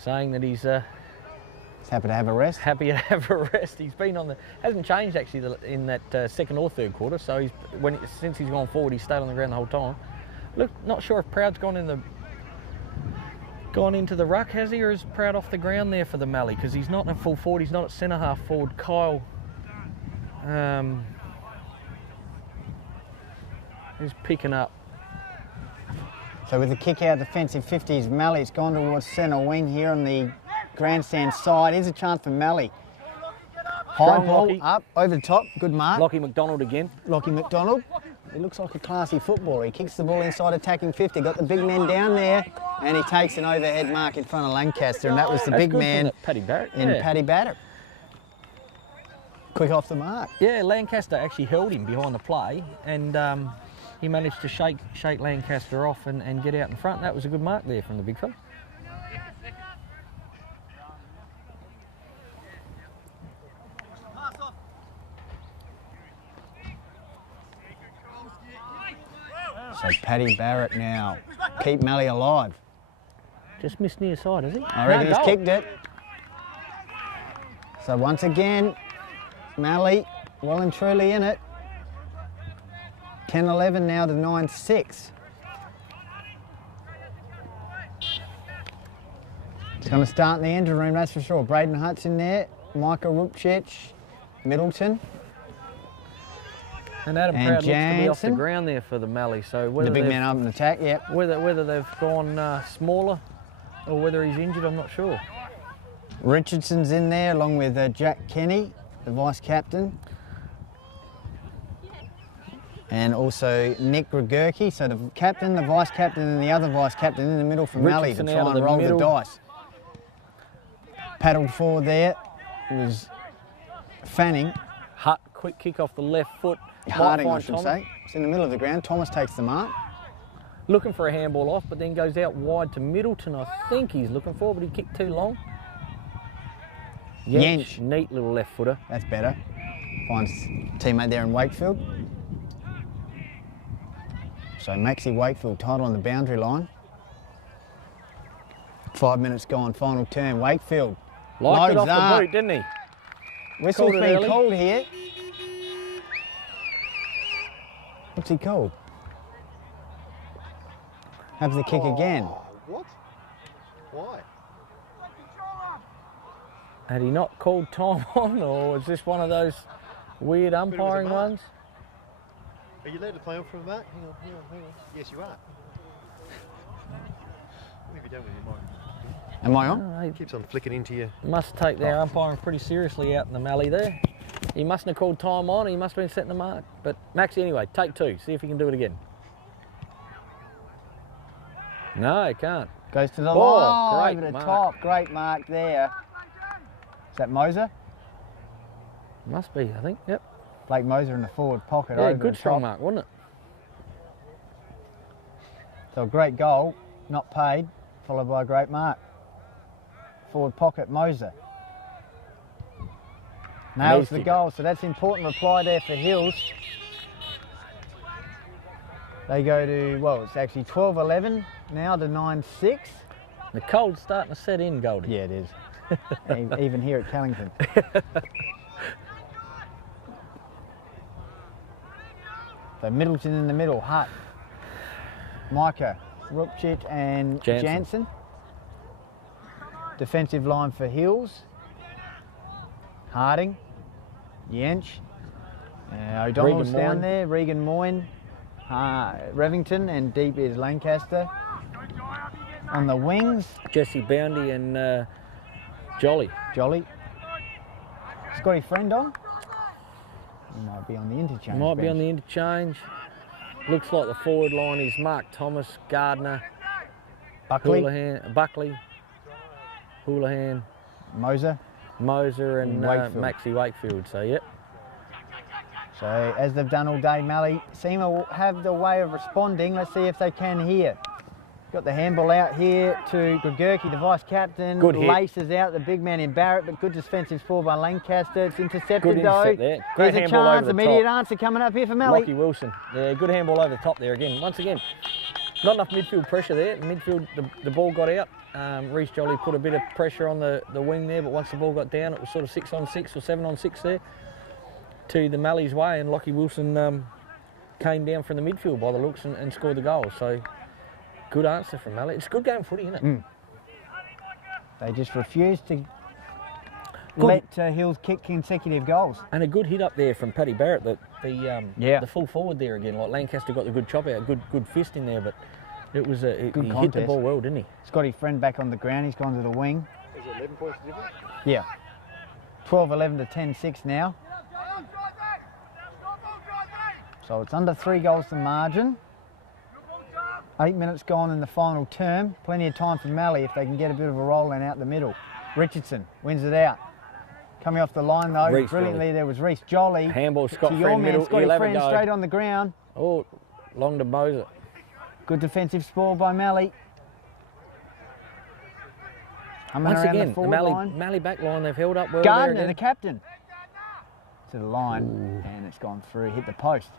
saying that he's happy to have a rest. happy to have a rest. He's been on the, hasn't changed actually in that 2nd or 3rd quarter. So since he's gone forward, he's stayed on the ground the whole time. Look, not sure if Proud's gone into the ruck, has he, or is Proud off the ground there for the Mallee? Because he's not at full forward, he's not at centre half forward. Kyle is picking up. So with the kick out defensive 50s, Mallee's gone towards centre wing here on the grandstand side. Here's a chance for Mallee. High ball Lockie. up, over the top, good mark. Lockie McDonald again. Lockie McDonald. He looks like a classy footballer. He kicks the ball inside attacking 50. Got the big man down there, and he takes an overhead mark in front of Lancaster, and that was the That's big good man from Paddy Barrett. in Yeah. Paddy Barrett. Quick off the mark. Yeah, Lancaster actually held him behind the play, and he managed to shake Lancaster off and get out in front. That was a good mark there from the big fella. So Paddy Barrett now. Keep Mallee alive. Just missed near side, has he? I reckon he's kicked it. So once again, Mallee well and truly in it. 10-11 now to 9-6. It's going to start in the engine room, that's for sure. Braden Hutt's in there, Micah Rupchich, Middleton. And Adam And Proud looks to be off the Jansen. ground there for the Mallee. So The whether big they've, man up in attack, yep. whether they've gone smaller or whether he's injured, I'm not sure. Richardson's in there along with Jack Kenny, the vice captain. And also Nick Gregurki, so the captain, the vice captain and the other vice captain in the middle for Mallee to Richardson try out of and the roll middle. the dice. Paddled forward there was Fanning, Hutt, quick kick off the left foot. Might Harding I find should Thomas. say. It's in the middle of the ground, Thomas takes the mark. Looking for a handball off, but then goes out wide to Middleton, I think he's looking for, but he kicked too long. Yench. Neat little left footer. That's better. Finds teammate there in Wakefield. So Maxie Wakefield tied on the boundary line. 5 minutes gone, final turn. Wakefield Liked it loads off up. the boot, didn't he? Whistle's Called it been early. called here. What's he called? Have the kick again. What? Why? Had he not called time on, or was this one of those weird umpiring mark. ones? Are you allowed to play on from the mark? Hang on. Yes, you are. What have you done with your mic? Am I on? Oh, he Keeps on flicking into you. must take their umpiring pretty seriously out in the Mallee there. He mustn't have called time on, he must have been setting the mark. But Maxie, anyway, take two, see if he can do it again. No, he can't. Goes to the Oh, line, great over the mark. top. Great mark there. Is that Moser? Must be, I think, yep. Blake Moser in the forward pocket. Yeah, over good the strong top. mark, wasn't it? So a great goal, not paid, followed by a great mark. Forward pocket, Moser. Nails the Easy. goal, so that's important reply there for Hills. They go to, well, it's actually 12-11 now to 9-6. The cold's starting to set in, Goldie. Yeah, it is. Even here at Callington. So Middleton in the middle, Hutt, Micah, Rupchich and Jansen. Jansen. Defensive line for Hills. Harding, Yench, O'Donnell's Regan down Moyne. there, Regan Moyne, Revington, and deep is Lancaster. On the wings, Jesse Boundy and Jolly. Jolly. Scotty Friend on? He might be on the interchange. Might be on bench. the interchange. Looks like the forward line is Mark Thomas, Gardner, Buckley, Buckley, Houlihan, Moser. Moser and Wakefield. Maxie Wakefield. So, yep. So as they've done all day, Mallee seem to have the way of responding. Let's see if they can here. Got the handball out here to Gregurki, the vice captain. Good hit. Laces out the big man in Barrett, but good defensive score by Lancaster. It's intercepted Good though. intercept there. Great There's a handball over chance. the Immediate top. answer coming up here for Mallee. Lockie Wilson. Yeah, good handball over the top there again. Once again, not enough midfield pressure there. Midfield, the ball got out. Reece Jolly put a bit of pressure on the wing there, but once the ball got down, it was sort of 6-on-6 or 7-on-6 there to the Mallee's way, and Lockie Wilson came down from the midfield by the looks and scored the goal. So good answer from Mallee. It's a good game of footy, isn't it? They just refuse to let Hills kick consecutive goals. And a good hit up there from Paddy Barrett. Yeah. The full forward there again. Like Lancaster got the good chop out, good fist in there, but it was he hit the contest. ball well, didn't he? Scotty Friend back on the ground. He's gone to the wing. Is it 11 points difference? Yeah. 12-11 to 10-6 now. So it's under 3 goals to margin. 8 minutes gone in the final term. Plenty of time for Mallee if they can get a bit of a roll in out the middle. Richardson wins it out. Coming off the line though, Reece brilliantly Jolly. there was Reece Jolly. Handball, Scott to your Friend man, middle, Scotty 11 Friend go. straight on the ground. Oh, long to Moser. Good defensive spoil by Mallee. Coming Once around again, the the forward line. Mallee back line, they've held up well Gardner, there the again. captain. To the line, and it's gone through, hit the post.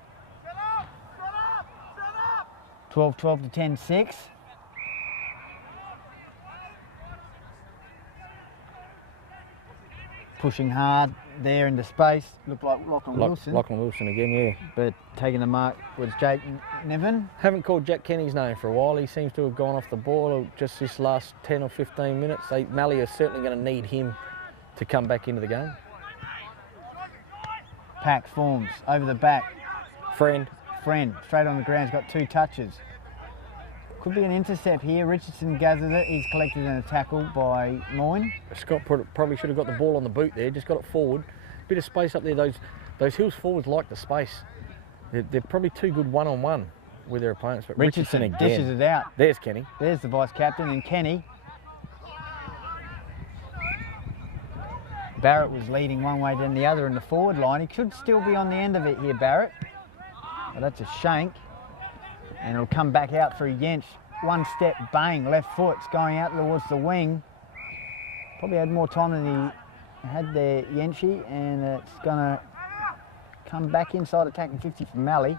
12-12 to 10-6. Pushing hard, there into space. Looked like Lachlan Wilson. Lachlan Wilson again, yeah. But taking the mark was Jake Nevin. Haven't called Jack Kenny's name for a while. He seems to have gone off the ball just this last 10 or 15 minutes. Mallee is certainly going to need him to come back into the game. Pack forms over the back. Friend. Straight on the ground. He's got 2 touches. Could be an intercept here. Richardson gathers it. He's collected in a tackle by Moyne. Scott probably should have got the ball on the boot there. Just got it forward. Bit of space up there. Those Hills forwards like the space. They're probably too good one-on-one with their opponents. But Richardson again dishes it out. There's Kenny. There's the vice captain and Kenny. Barrett was leading one way then the other in the forward line. He could still be on the end of it here, Barrett. But that's a shank. And it'll come back out for Yench. One step, bang, left foot. It's going out towards the wing. Probably had more time than he had there, Yenchi. And it's going to come back inside attacking 50 from Mallee.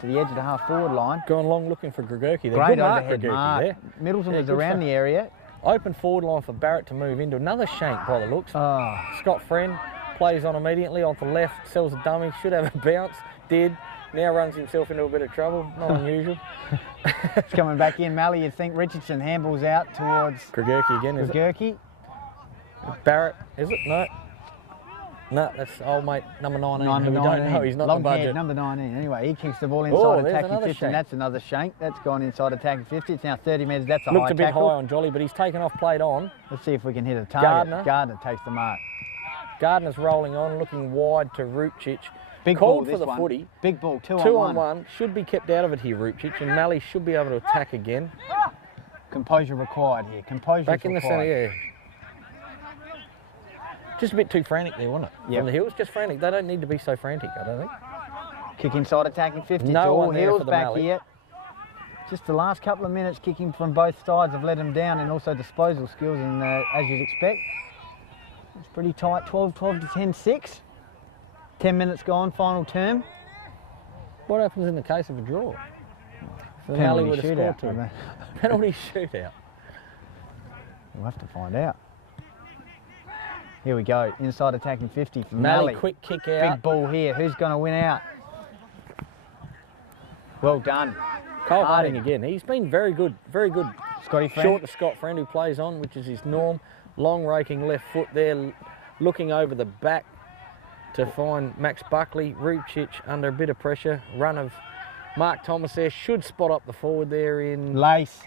To the edge of the half-forward line. Going long looking for Gregurki there. Great Good mark, overhead Gregurki mark. there. Middleton Yeah, was good around stuff. the area. Open forward line for Barrett to move into. Another shank by the looks. Oh. Scott Friend plays on immediately off the left, sells a dummy, should have a bounce, did. Now runs himself into a bit of trouble, not unusual. It's coming back in. Mallee, you'd think Richardson handballs out towards Gregurki again, is it? Gregurki. Barrett, is it? No, that's old mate number 19. Number who we 19. don't know, he's not Long the budget. Head, number 19. Anyway, he kicks the ball Oh, inside there's attacking another 50, shank. and that's another shank. That's gone inside attacking 50. It's now 30 metres. That's a Looked high a bit tackle. high on Jolly, but he's taken off, played on. Let's see if we can hit a target. Gardner. Takes the mark. Gardner's rolling on, looking wide to Rupcic. Big Called ball, for this the one. footy. Big ball, 2 on one. Should be kept out of it here, Rupcic, and Mallee should be able to attack again. Composure required here. Composure Back in the centre, required. yeah. Just a bit too frantic there, wasn't it? Yep. From the Hills, just frantic. They don't need to be so frantic, I don't think. Kick inside attacking 50. No to all one there Hills for the back Mallee. here. Just the last couple of minutes kicking from both sides have let them down, and also disposal skills, and as you'd expect. It's pretty tight, 12 to 10-6. 10 minutes gone, final term. What happens in the case of a draw? The Penalty Mallee would have shootout, scored I two. think. Penalty shootout. We'll have to find out. Here we go, inside attacking 50 from Mallee, Mallee. quick kick out. Big ball here, who's going to win out? Well done. Cole Harding again. He's been very good, very good. Scotty Friend. Short to Scott Friend, who plays on, which is his norm. Long raking left foot there, looking over the back to find Max Buckley. Rupcic under a bit of pressure. Run of Mark Thomas there. Should spot up the forward there in... Lace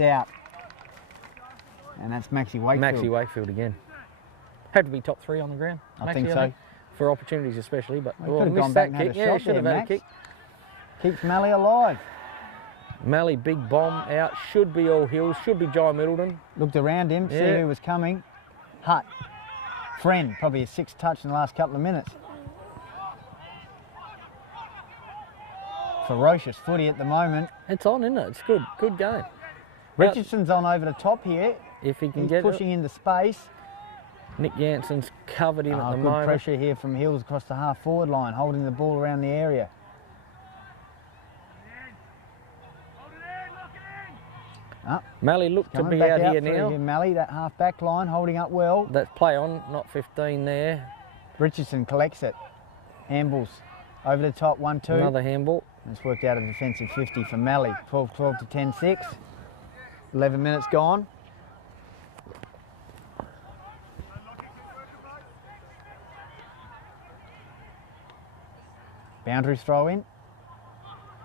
out. And that's Maxie Wakefield. Maxie Wakefield again. Had to be top 3 on the ground. I think so. For opportunities especially, but Well, he could have gone missed back that and had kick. a Yeah, shot should have there, had a Max. kick. Keeps Mallee alive. Mallee, big bomb out. Should be all Hills. Should be Jai Middleton. Looked around him, see Yeah. who was coming. Hutt. Friend, probably a 6th touch in the last couple of minutes. Ferocious footy at the moment. It's on, isn't it? It's good. Good game. Richardson's on over the top here. If he can He's get pushing into space. it. Nick Jansen's covered him at the Good moment. pressure here from Hills across the half-forward line, holding the ball around the area. Mallee looked to Coming be back out here through now. Mallee, that half-back line, holding up well. That's play on, not 15 there. Richardson collects it. Handballs over the top, 1-2. Another handball. It's worked out a defensive 50 for Mallee. 12-12 to 10-6. 11 minutes gone. Boundaries throw in.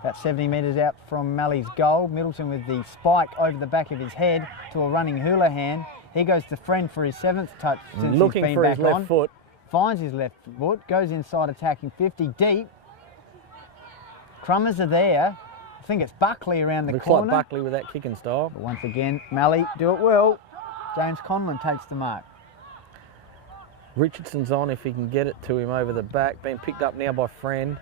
About 70 metres out from Mallee's goal. Middleton with the spike over the back of his head to a running Houlihan. He goes to Friend for his 7th touch since Looking he's been for back his left on. foot. Finds his left foot, goes inside attacking 50 deep. Crummers are there. I think it's Buckley around the Looks corner. like Buckley with that kicking style. But once again, Mallee do it well. James Conlon takes the mark. Richardson's on if he can get it to him over the back. Being picked up now by Friend.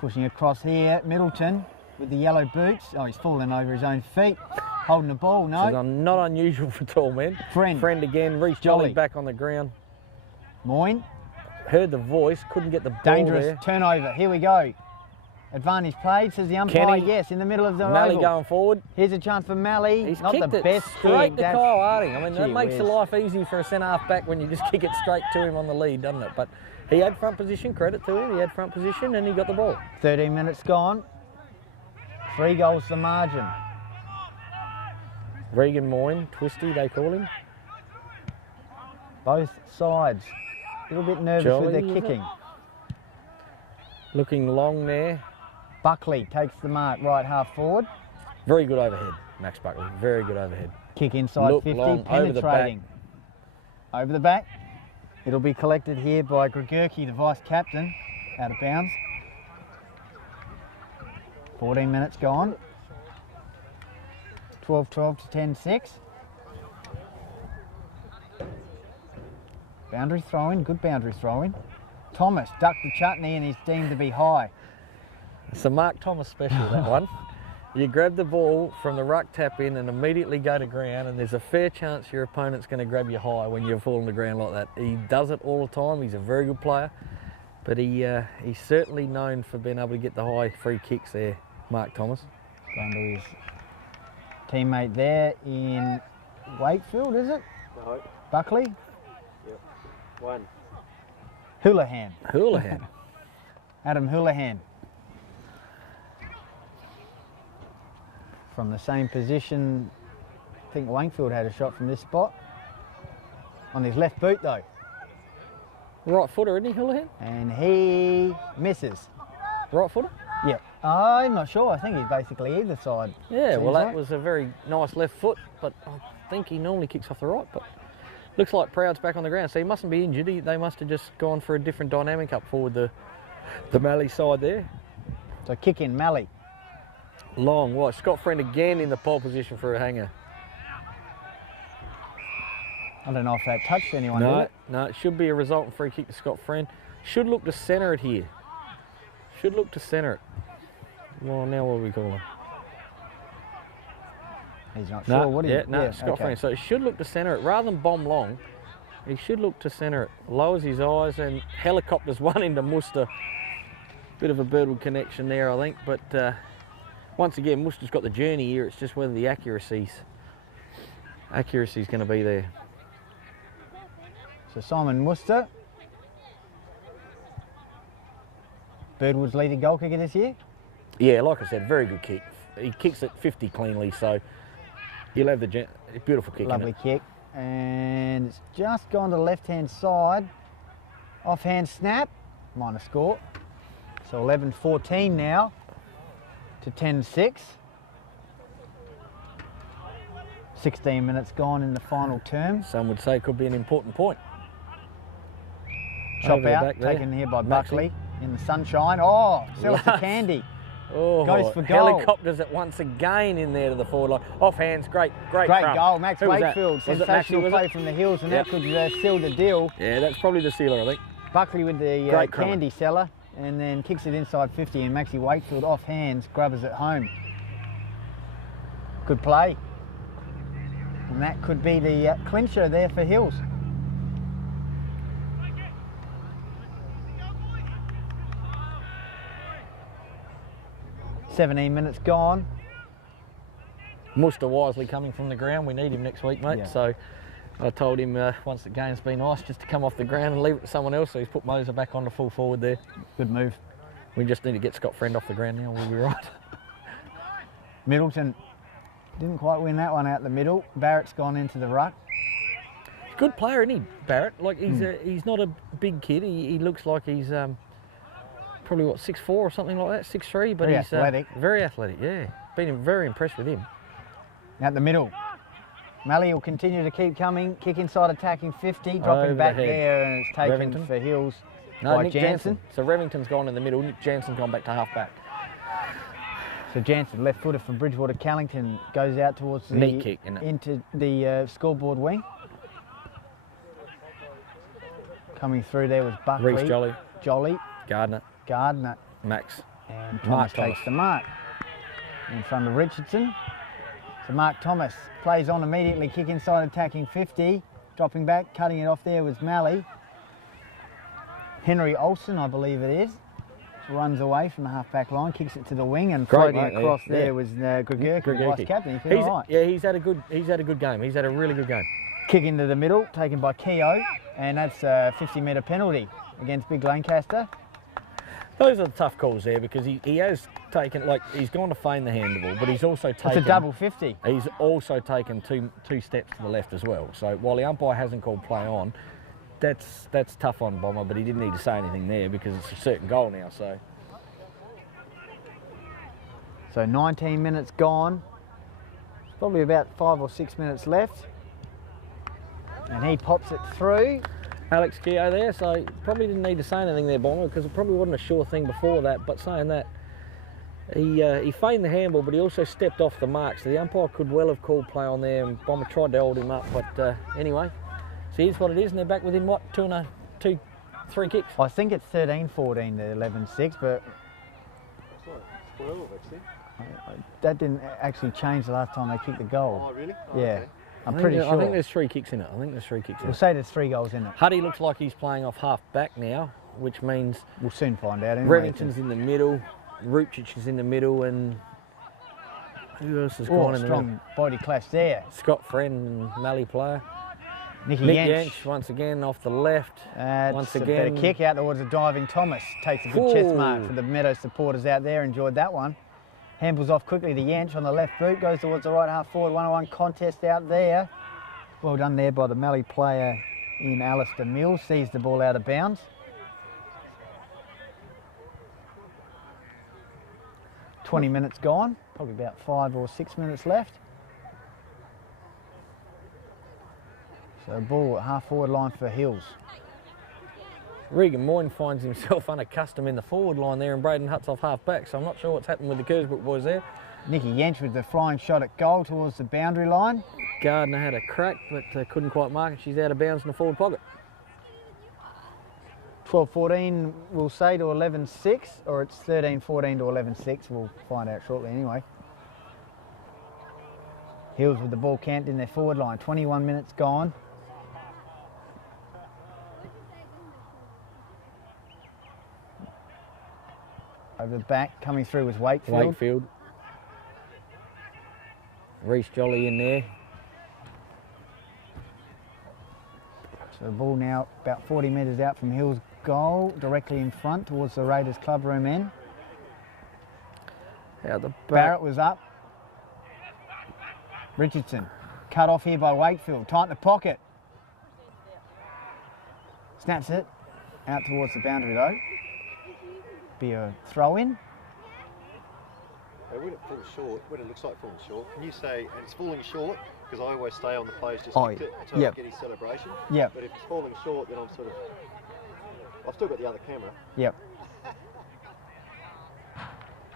Pushing across here, Middleton with the yellow boots. Oh, he's fallen over his own feet. Holding the ball, no. This is not unusual for tall men. Friend. Friend again. Reece Jolly. Jolly back on the ground. Moyne. Heard the voice, couldn't get the ball Dangerous there. turnover. Here we go. Advantage played, says the umpire. Kenny, Yes, in the middle of the Mallee oval. going forward. Here's a chance for Mallee. He's Not kicked the it best straight kick. to Kyle Harding. I mean, that Gee makes whiz. your life easy for a centre-half back when you just kick it straight to him on the lead, doesn't it? But he had front position, credit to him. He had front position and he got the ball. 13 minutes gone. 3 goals the margin. Regan Moyne, Twisty, they call him. Both sides. A little bit nervous Jolly, with their is it? kicking. Looking long there. Buckley takes the mark right half forward. Very good overhead, Max Buckley. Very good overhead. Kick inside Look 50, long, over the back. penetrating. Over the back. It'll be collected here by Gregurki, the vice captain, out of bounds. 14 minutes gone. 12-12 to 10-6. Boundary throw-in, good boundary throw-in. Thomas ducked the chutney and he's deemed to be high. It's a Mark Thomas special, that one. You grab the ball from the ruck tap in and immediately go to ground, and there's a fair chance your opponent's going to grab you high when you fall on the ground like that. He does it all the time. He's a very good player, but he's certainly known for being able to get the high free kicks there, Mark Thomas. Going to his teammate there in Wakefield, is it? No. Buckley? Yep. 1. Houlihan. Houlihan. Adam Houlihan. From the same position, I think Wakefield had a shot from this spot. On his left boot though. Right footer, isn't he, Houlihan? And he misses. Right footer? Yep. I'm not sure. I think he's basically either side. Yeah, Seems well, that like. was a very nice left foot, but I think he normally kicks off the right. But looks like Proud's back on the ground, so he mustn't be injured. They must have just gone for a different dynamic up forward, the Mallee side there. So kick in Mallee. Long watch. Scott Friend again in the pole position for a hanger. I don't know if that touched anyone, did No, it? no, it should be a resultant free kick to Scott Friend. Should look to centre it here. Should look to centre it. Well, now what are we calling? He's not No, sure, would he? yeah, no, Scott okay. Friend. So he should look to centre it. Rather than bomb long, he should look to centre it. Lowers his eyes and helicopters one into Muster. Bit of a Birdwood connection there, I think. But once again, Muster's got the journey here. It's just whether the accuracy's going to be there. So Simon Muster. Birdwood's leading goal kicker this year. Yeah, like I said, very good kick. He kicks it 50 cleanly, so he'll have the beautiful kick. Lovely kick. And it's just gone to the left-hand side. Offhand snap, minor score. So 11-14 now to 10-6. 16 minutes gone in the final term. Some would say could be an important point. Chop Over the out, back there. taken here by Maxey. Buckley in the sunshine. Oh, sells the Last. candy. Oh, Goes for goal. helicopters it once again in there to the forward line. Off hands, great Great crumb. goal, Max Who was that? Wakefield. Was it Maxey, Sensational was play it? from the hills, and Yep. that could seal the deal. Yeah, that's probably the sealer, I think. Buckley with the Great crumb. candy seller, and then kicks it inside 50, and Maxie Wakefield off hands, grubbers it home. Good play. And that could be the clincher there for Hills. "17 minutes gone." Muster wisely coming from the ground. We need him next week, mate. Yeah. So I told him once the game's been nice just to come off the ground and leave it to someone else. So he's put Moser back on the full forward there. Good move. We just need to get Scott Friend off the ground now. We'll be right. Middleton didn't quite win that one out the middle. Barrett's gone into the ruck. Good player, isn't he, Barrett? Like he's not a big kid. He looks like he's probably what 6'4" or something like that, 6'3", but Very he's athletic. Very athletic. Yeah, been very impressed with him. Out the middle. Mallee will continue to keep coming. Kick inside, attacking 50. Over Dropping the back head. there, and it's taken Remington. for Hills No, by Nick Jansen. So Remington's gone in the middle. Nick Jansen's gone back to half back. So Jansen, left footer from Bridgewater Callington, goes out towards the Knee kick, innit? into the scoreboard wing. Coming through there was Buckley, Reece Jolly, Jolly, Gardner, Gardner, Max. and Mark Thomas Thomas. takes the mark in front of Richardson. So Mark Thomas plays on immediately, kick inside, attacking 50, dropping back, cutting it off there was Mallee. Henry Olsen, I believe it is. runs away from the half-back line, kicks it to the wing, and Great, floating mate, across yeah. there was Gregurk, the vice captain. He felt all right. Yeah, he's had a good game. He's had a really good game. Kick into the middle, taken by Keogh, and that's a 50-metre penalty against Big Lancaster. Those are the tough calls there because he has taken, like, he's gone to feign the handball, but he's also taken... It's a double 50. He's also taken two steps to the left as well. So while the umpire hasn't called play on, that's tough on Bomber, but he didn't need to say anything there because it's a certain goal now. So 19 minutes gone. Probably about 5 or 6 minutes left. And he pops it through. Alex Keogh there, so probably didn't need to say anything there, Bomber, because it probably wasn't a sure thing before that. But saying that, he feigned the handball, but he also stepped off the mark. So the umpire could well have called play on there, and Bomber tried to hold him up. But anyway, so here's what it is, and they're back within what, 3 kicks. I think it's 13-14 to 11-6, but It's like 12 actually. that didn't actually change the last time they kicked the goal. Oh really? Oh, Yeah, okay. I'm pretty sure. I think there's 3 kicks in it. We'll say there's 3 goals in it. Huddy looks like he's playing off half back now, which means We'll soon find out. Anyway. Revington's in the middle, Rucic is in the middle, and who else has gone in the strong middle? body clash there. Scott Friend and Mallee player. Nick Nick Yench. Yench once again off the left. Once A again, better kick out towards a diving Thomas. Takes a good chest mark for the Meadow supporters out there. Enjoyed that one. Handballs off quickly to Yench on the left boot. Goes towards the right half forward. 1-on-1 contest out there. Well done there by the Mallee player in Alistair Mills. Sees the ball out of bounds. 20 minutes gone. Probably about 5 or 6 minutes left. So ball at half forward line for Hills. Regan Moyne finds himself unaccustomed in the forward line there, and Braden Hutt's off half back, so I'm not sure what's happened with the Kersbrook boys there. Nicky Yench with the flying shot at goal towards the boundary line. Gardner had a crack, but couldn't quite mark it. She's out of bounds in the forward pocket. 12-14 we'll say to 11-6, or it's 13-14 to 11-6. We'll find out shortly anyway. Hills with the ball camped in their forward line. 21 minutes gone. Over the back, coming through was Wakefield. Reece Jolly in there. So the ball now about 40 metres out from Hills' goal, directly in front towards the Raiders club room end. Out the back. Barrett was up. Richardson cut off here by Wakefield. Tight in the pocket. Snaps it out towards the boundary though. Be a throw in. When it falls short, when it looks like falling short, can you say, and it's falling short, because I always stay on the players just Oh, kicked it until I get his celebration. Yep. But if it's falling short, then I'm sort of, I've still got the other camera. Yep.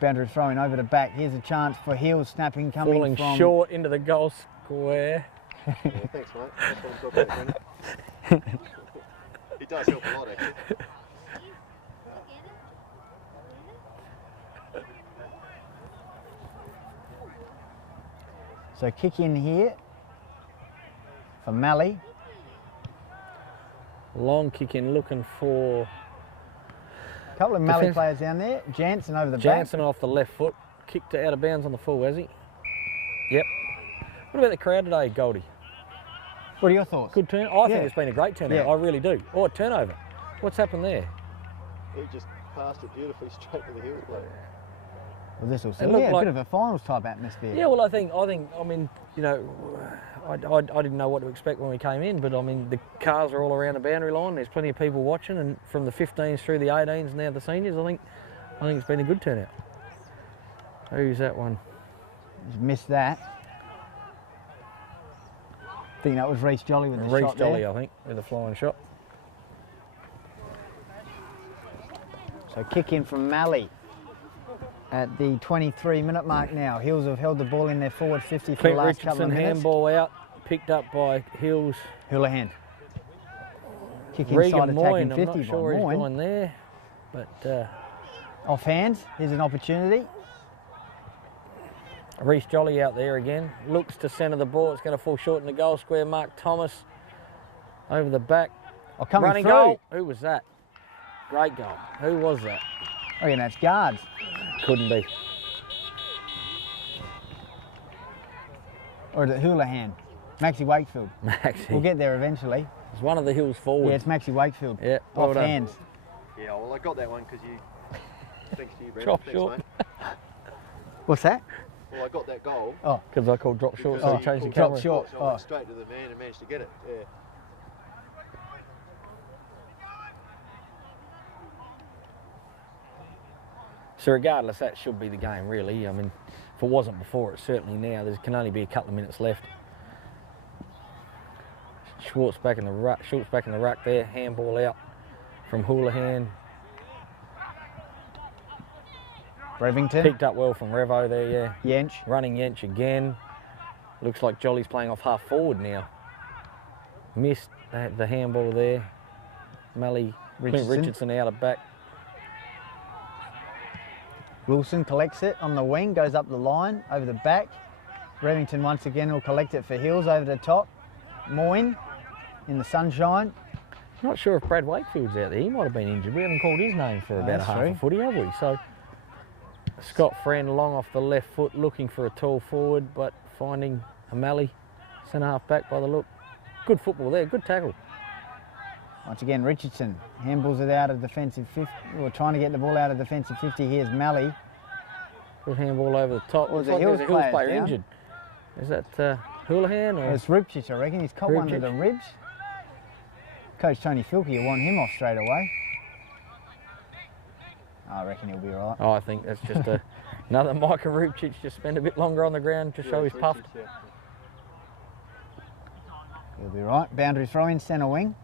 Boundary throwing over the back. Here's a chance for Hills snapping coming Falling from... short into the goal square. Yeah, thanks, mate. That's what I'm talking about, Brendan. He does help a lot, actually. So kick in here for Mallee. Long kick in, looking for A couple of Mallee players down there. Jansen over the Jansen back. off the left foot. Kicked out of bounds on the full, has he? Yep. What about the crowd today, Goldie? What are your thoughts? Good turn. I think Yeah. it's been a great turnout. Yeah. I really do. Oh, a turnover. What's happened there? He just passed it beautifully straight to the Hills player. Well, this will see. It looked Yeah, a like- bit of a finals type atmosphere. Yeah, well, I mean, you know, I didn't know what to expect when we came in, but I mean, the cars are all around the boundary line. There's plenty of people watching, and from the 15s through the 18s and now the seniors, I think it's been a good turnout. Who's that one? Just missed that. I think that was Reece Jolly with the Reece shot Jolly, there. I think, with a flying shot. So kick in from Mallee at the 23-minute mark now. Hills have held the ball in their forward 50 for the Pete last couple Richardson of minutes. handball out, picked up by Hills. Houlihan. Kick inside Regan attacking Moyne, 50 I'm not by sure he's Moyne. going there, but Off hands, here's an opportunity. Reece Jolly out there again. Looks to centre the ball. It's going to fall short in the goal square. Mark Thomas over the back. Oh, coming Running through. goal. Who was that? Great goal. Who was that? I reckon that's guards. Couldn't be. Or is it Houlihan? Maxie Wakefield. Maxie. We'll get there eventually. It's one of the hills forward. Yeah, it's Maxie Wakefield. Yeah, well off done. hands. Yeah, well, I got that one because you. Thanks to you, Brad. Drop Thanks, short. mate. What's that? Well, I got that goal. Oh, Because I called drop short, so because I he changed the pulled drop camera. short. So I went Oh. straight to the man and managed to get it. Yeah. So regardless, that should be the game, really. I mean, if it wasn't before, it's certainly now. There can only be a couple of minutes left. Schwartz back in the ruck there. Handball out from Houlihan. Revington. Picked up well from Revo there, yeah. Yench. Running Yench again. Looks like Jolly's playing off half forward now. Missed the handball there. Mallee, Richardson out of back. Wilson collects it on the wing, goes up the line, over the back. Revington once again will collect it for Hills over the top. Moyne in the sunshine. Not sure if Brad Wakefield's out there. He might have been injured. We haven't called his name for about a that's half true. a footy, have we? So Scott Friend long off the left foot, looking for a tall forward, but finding a Mallee centre half back by the look. Good football there, good tackle. Once again, Richardson handballs it out of defensive 50. We're trying to get the ball out of defensive 50. Here's Mallee. Good handball over the top. Was Looks the like Hills there's a Hills players player down? injured. Is that Houlihan or? It's Ripchich, I reckon. He's caught one to the ribs. Coach Tony Filkey will want him off straight away. I reckon he'll be all right. Oh, I think that's just another Micah Rupchich just spend a bit longer on the ground to show he's puffed. Yeah. He'll be right. Boundary throw in centre wing.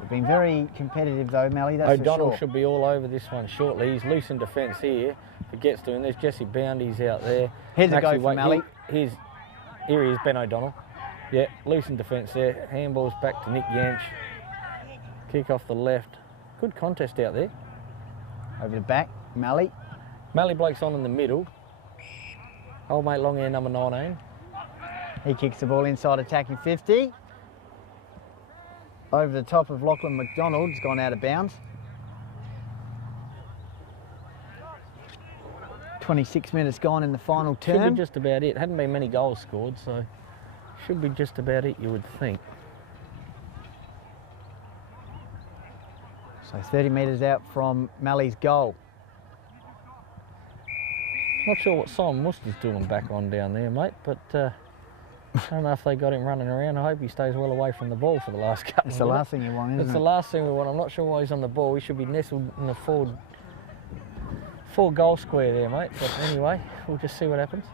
They've been very competitive though, Mallee, that's O'Donnell for sure. should be all over this one shortly. He's loose in defence here. If it gets to him, there's Jesse Boundy's out there. Here's a go Maxie for Wake- Mallee. Here he is, Ben O'Donnell. Yeah, loose in defence there. Handballs back to Nick Yanch. Kick off the left. Good contest out there. Over the back, Mallee. Mallee Blake's on in the middle. Old mate long hair number 19. He kicks the ball inside attacking 50. Over the top of Lachlan McDonald, it's gone out of bounds. 26 minutes gone in the final Should term. be just about it. Hadn't been many goals scored, so should be just about it, you would think. So 30 metres out from Mallee's goal. Not sure what Simon Worcester's doing back on down there, mate, but I don't know if they got him running around. I hope he stays well away from the ball for the last couple It's of the minutes. last thing you want, isn't It's the it? last thing we want. I'm not sure why he's on the ball. He should be nestled in the forward goal square there, mate. But anyway, we'll just see what happens.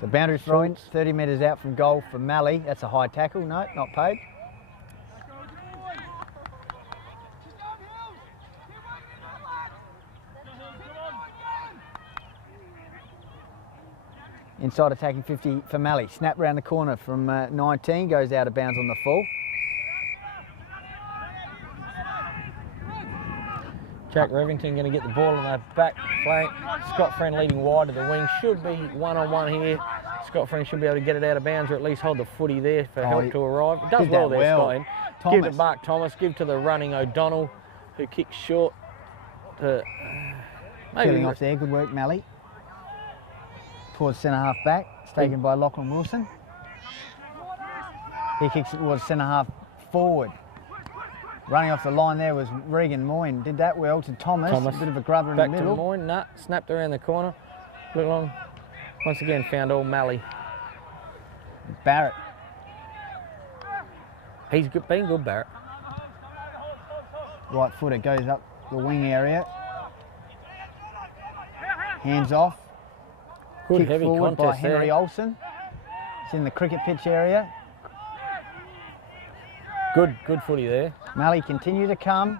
The boundary throw in, 30 metres out from goal for Mallee. That's a high tackle. No, not paid. Inside attacking 50 for Mallee. Snap round the corner from 19, goes out of bounds on the full. Jack Revington going to get the ball on the back flank. Scott Friend leading wide to the wing. Should be one-on-one here. Scott Friend should be able to get it out of bounds or at least hold the footy there for help to arrive. It does did well that there, well. Scott. Give to Mark Thomas. Give to the running O'Donnell, who kicks short. To Killing off there. Good work, Mallee. Towards centre half back. It's taken by Lachlan Wilson. He kicks it towards centre half forward. Running off the line there was Regan Moyne. Did that well to Thomas. A bit of a grubber in back the middle. to Moyne. Nah, snapped around the corner. Look long. Once again, found all Mallee. Barrett. He's been good, Barrett. Right footer goes up the wing area. Hands off. Good Kick heavy forward by contest Henry there. Olsen. It's in the cricket pitch area. Good footy there. Mallee continue to come.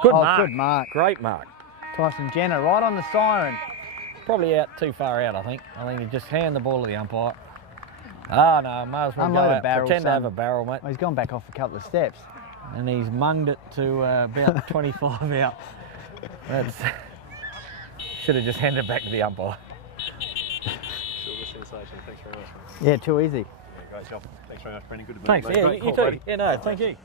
Good Oh, mark. good mark. Great mark. Tyson Jenner right on the siren. Probably out too far out, I think. I think you just hand the ball to the umpire. Ah, no, might as well Unload go a out. barrel, Pretend to have son. a barrel, mate. Well, he's gone back off a couple of steps. And he's munged it to about 25 out. That's should have just handed it back to the umpire. Silver sensation. Thanks very much, mate. Yeah, too easy. Yeah, great job. Thanks very much, Brendan. Good to meet Thanks. you, mate. Yeah, Great you call, too. buddy. Yeah, no, thank you.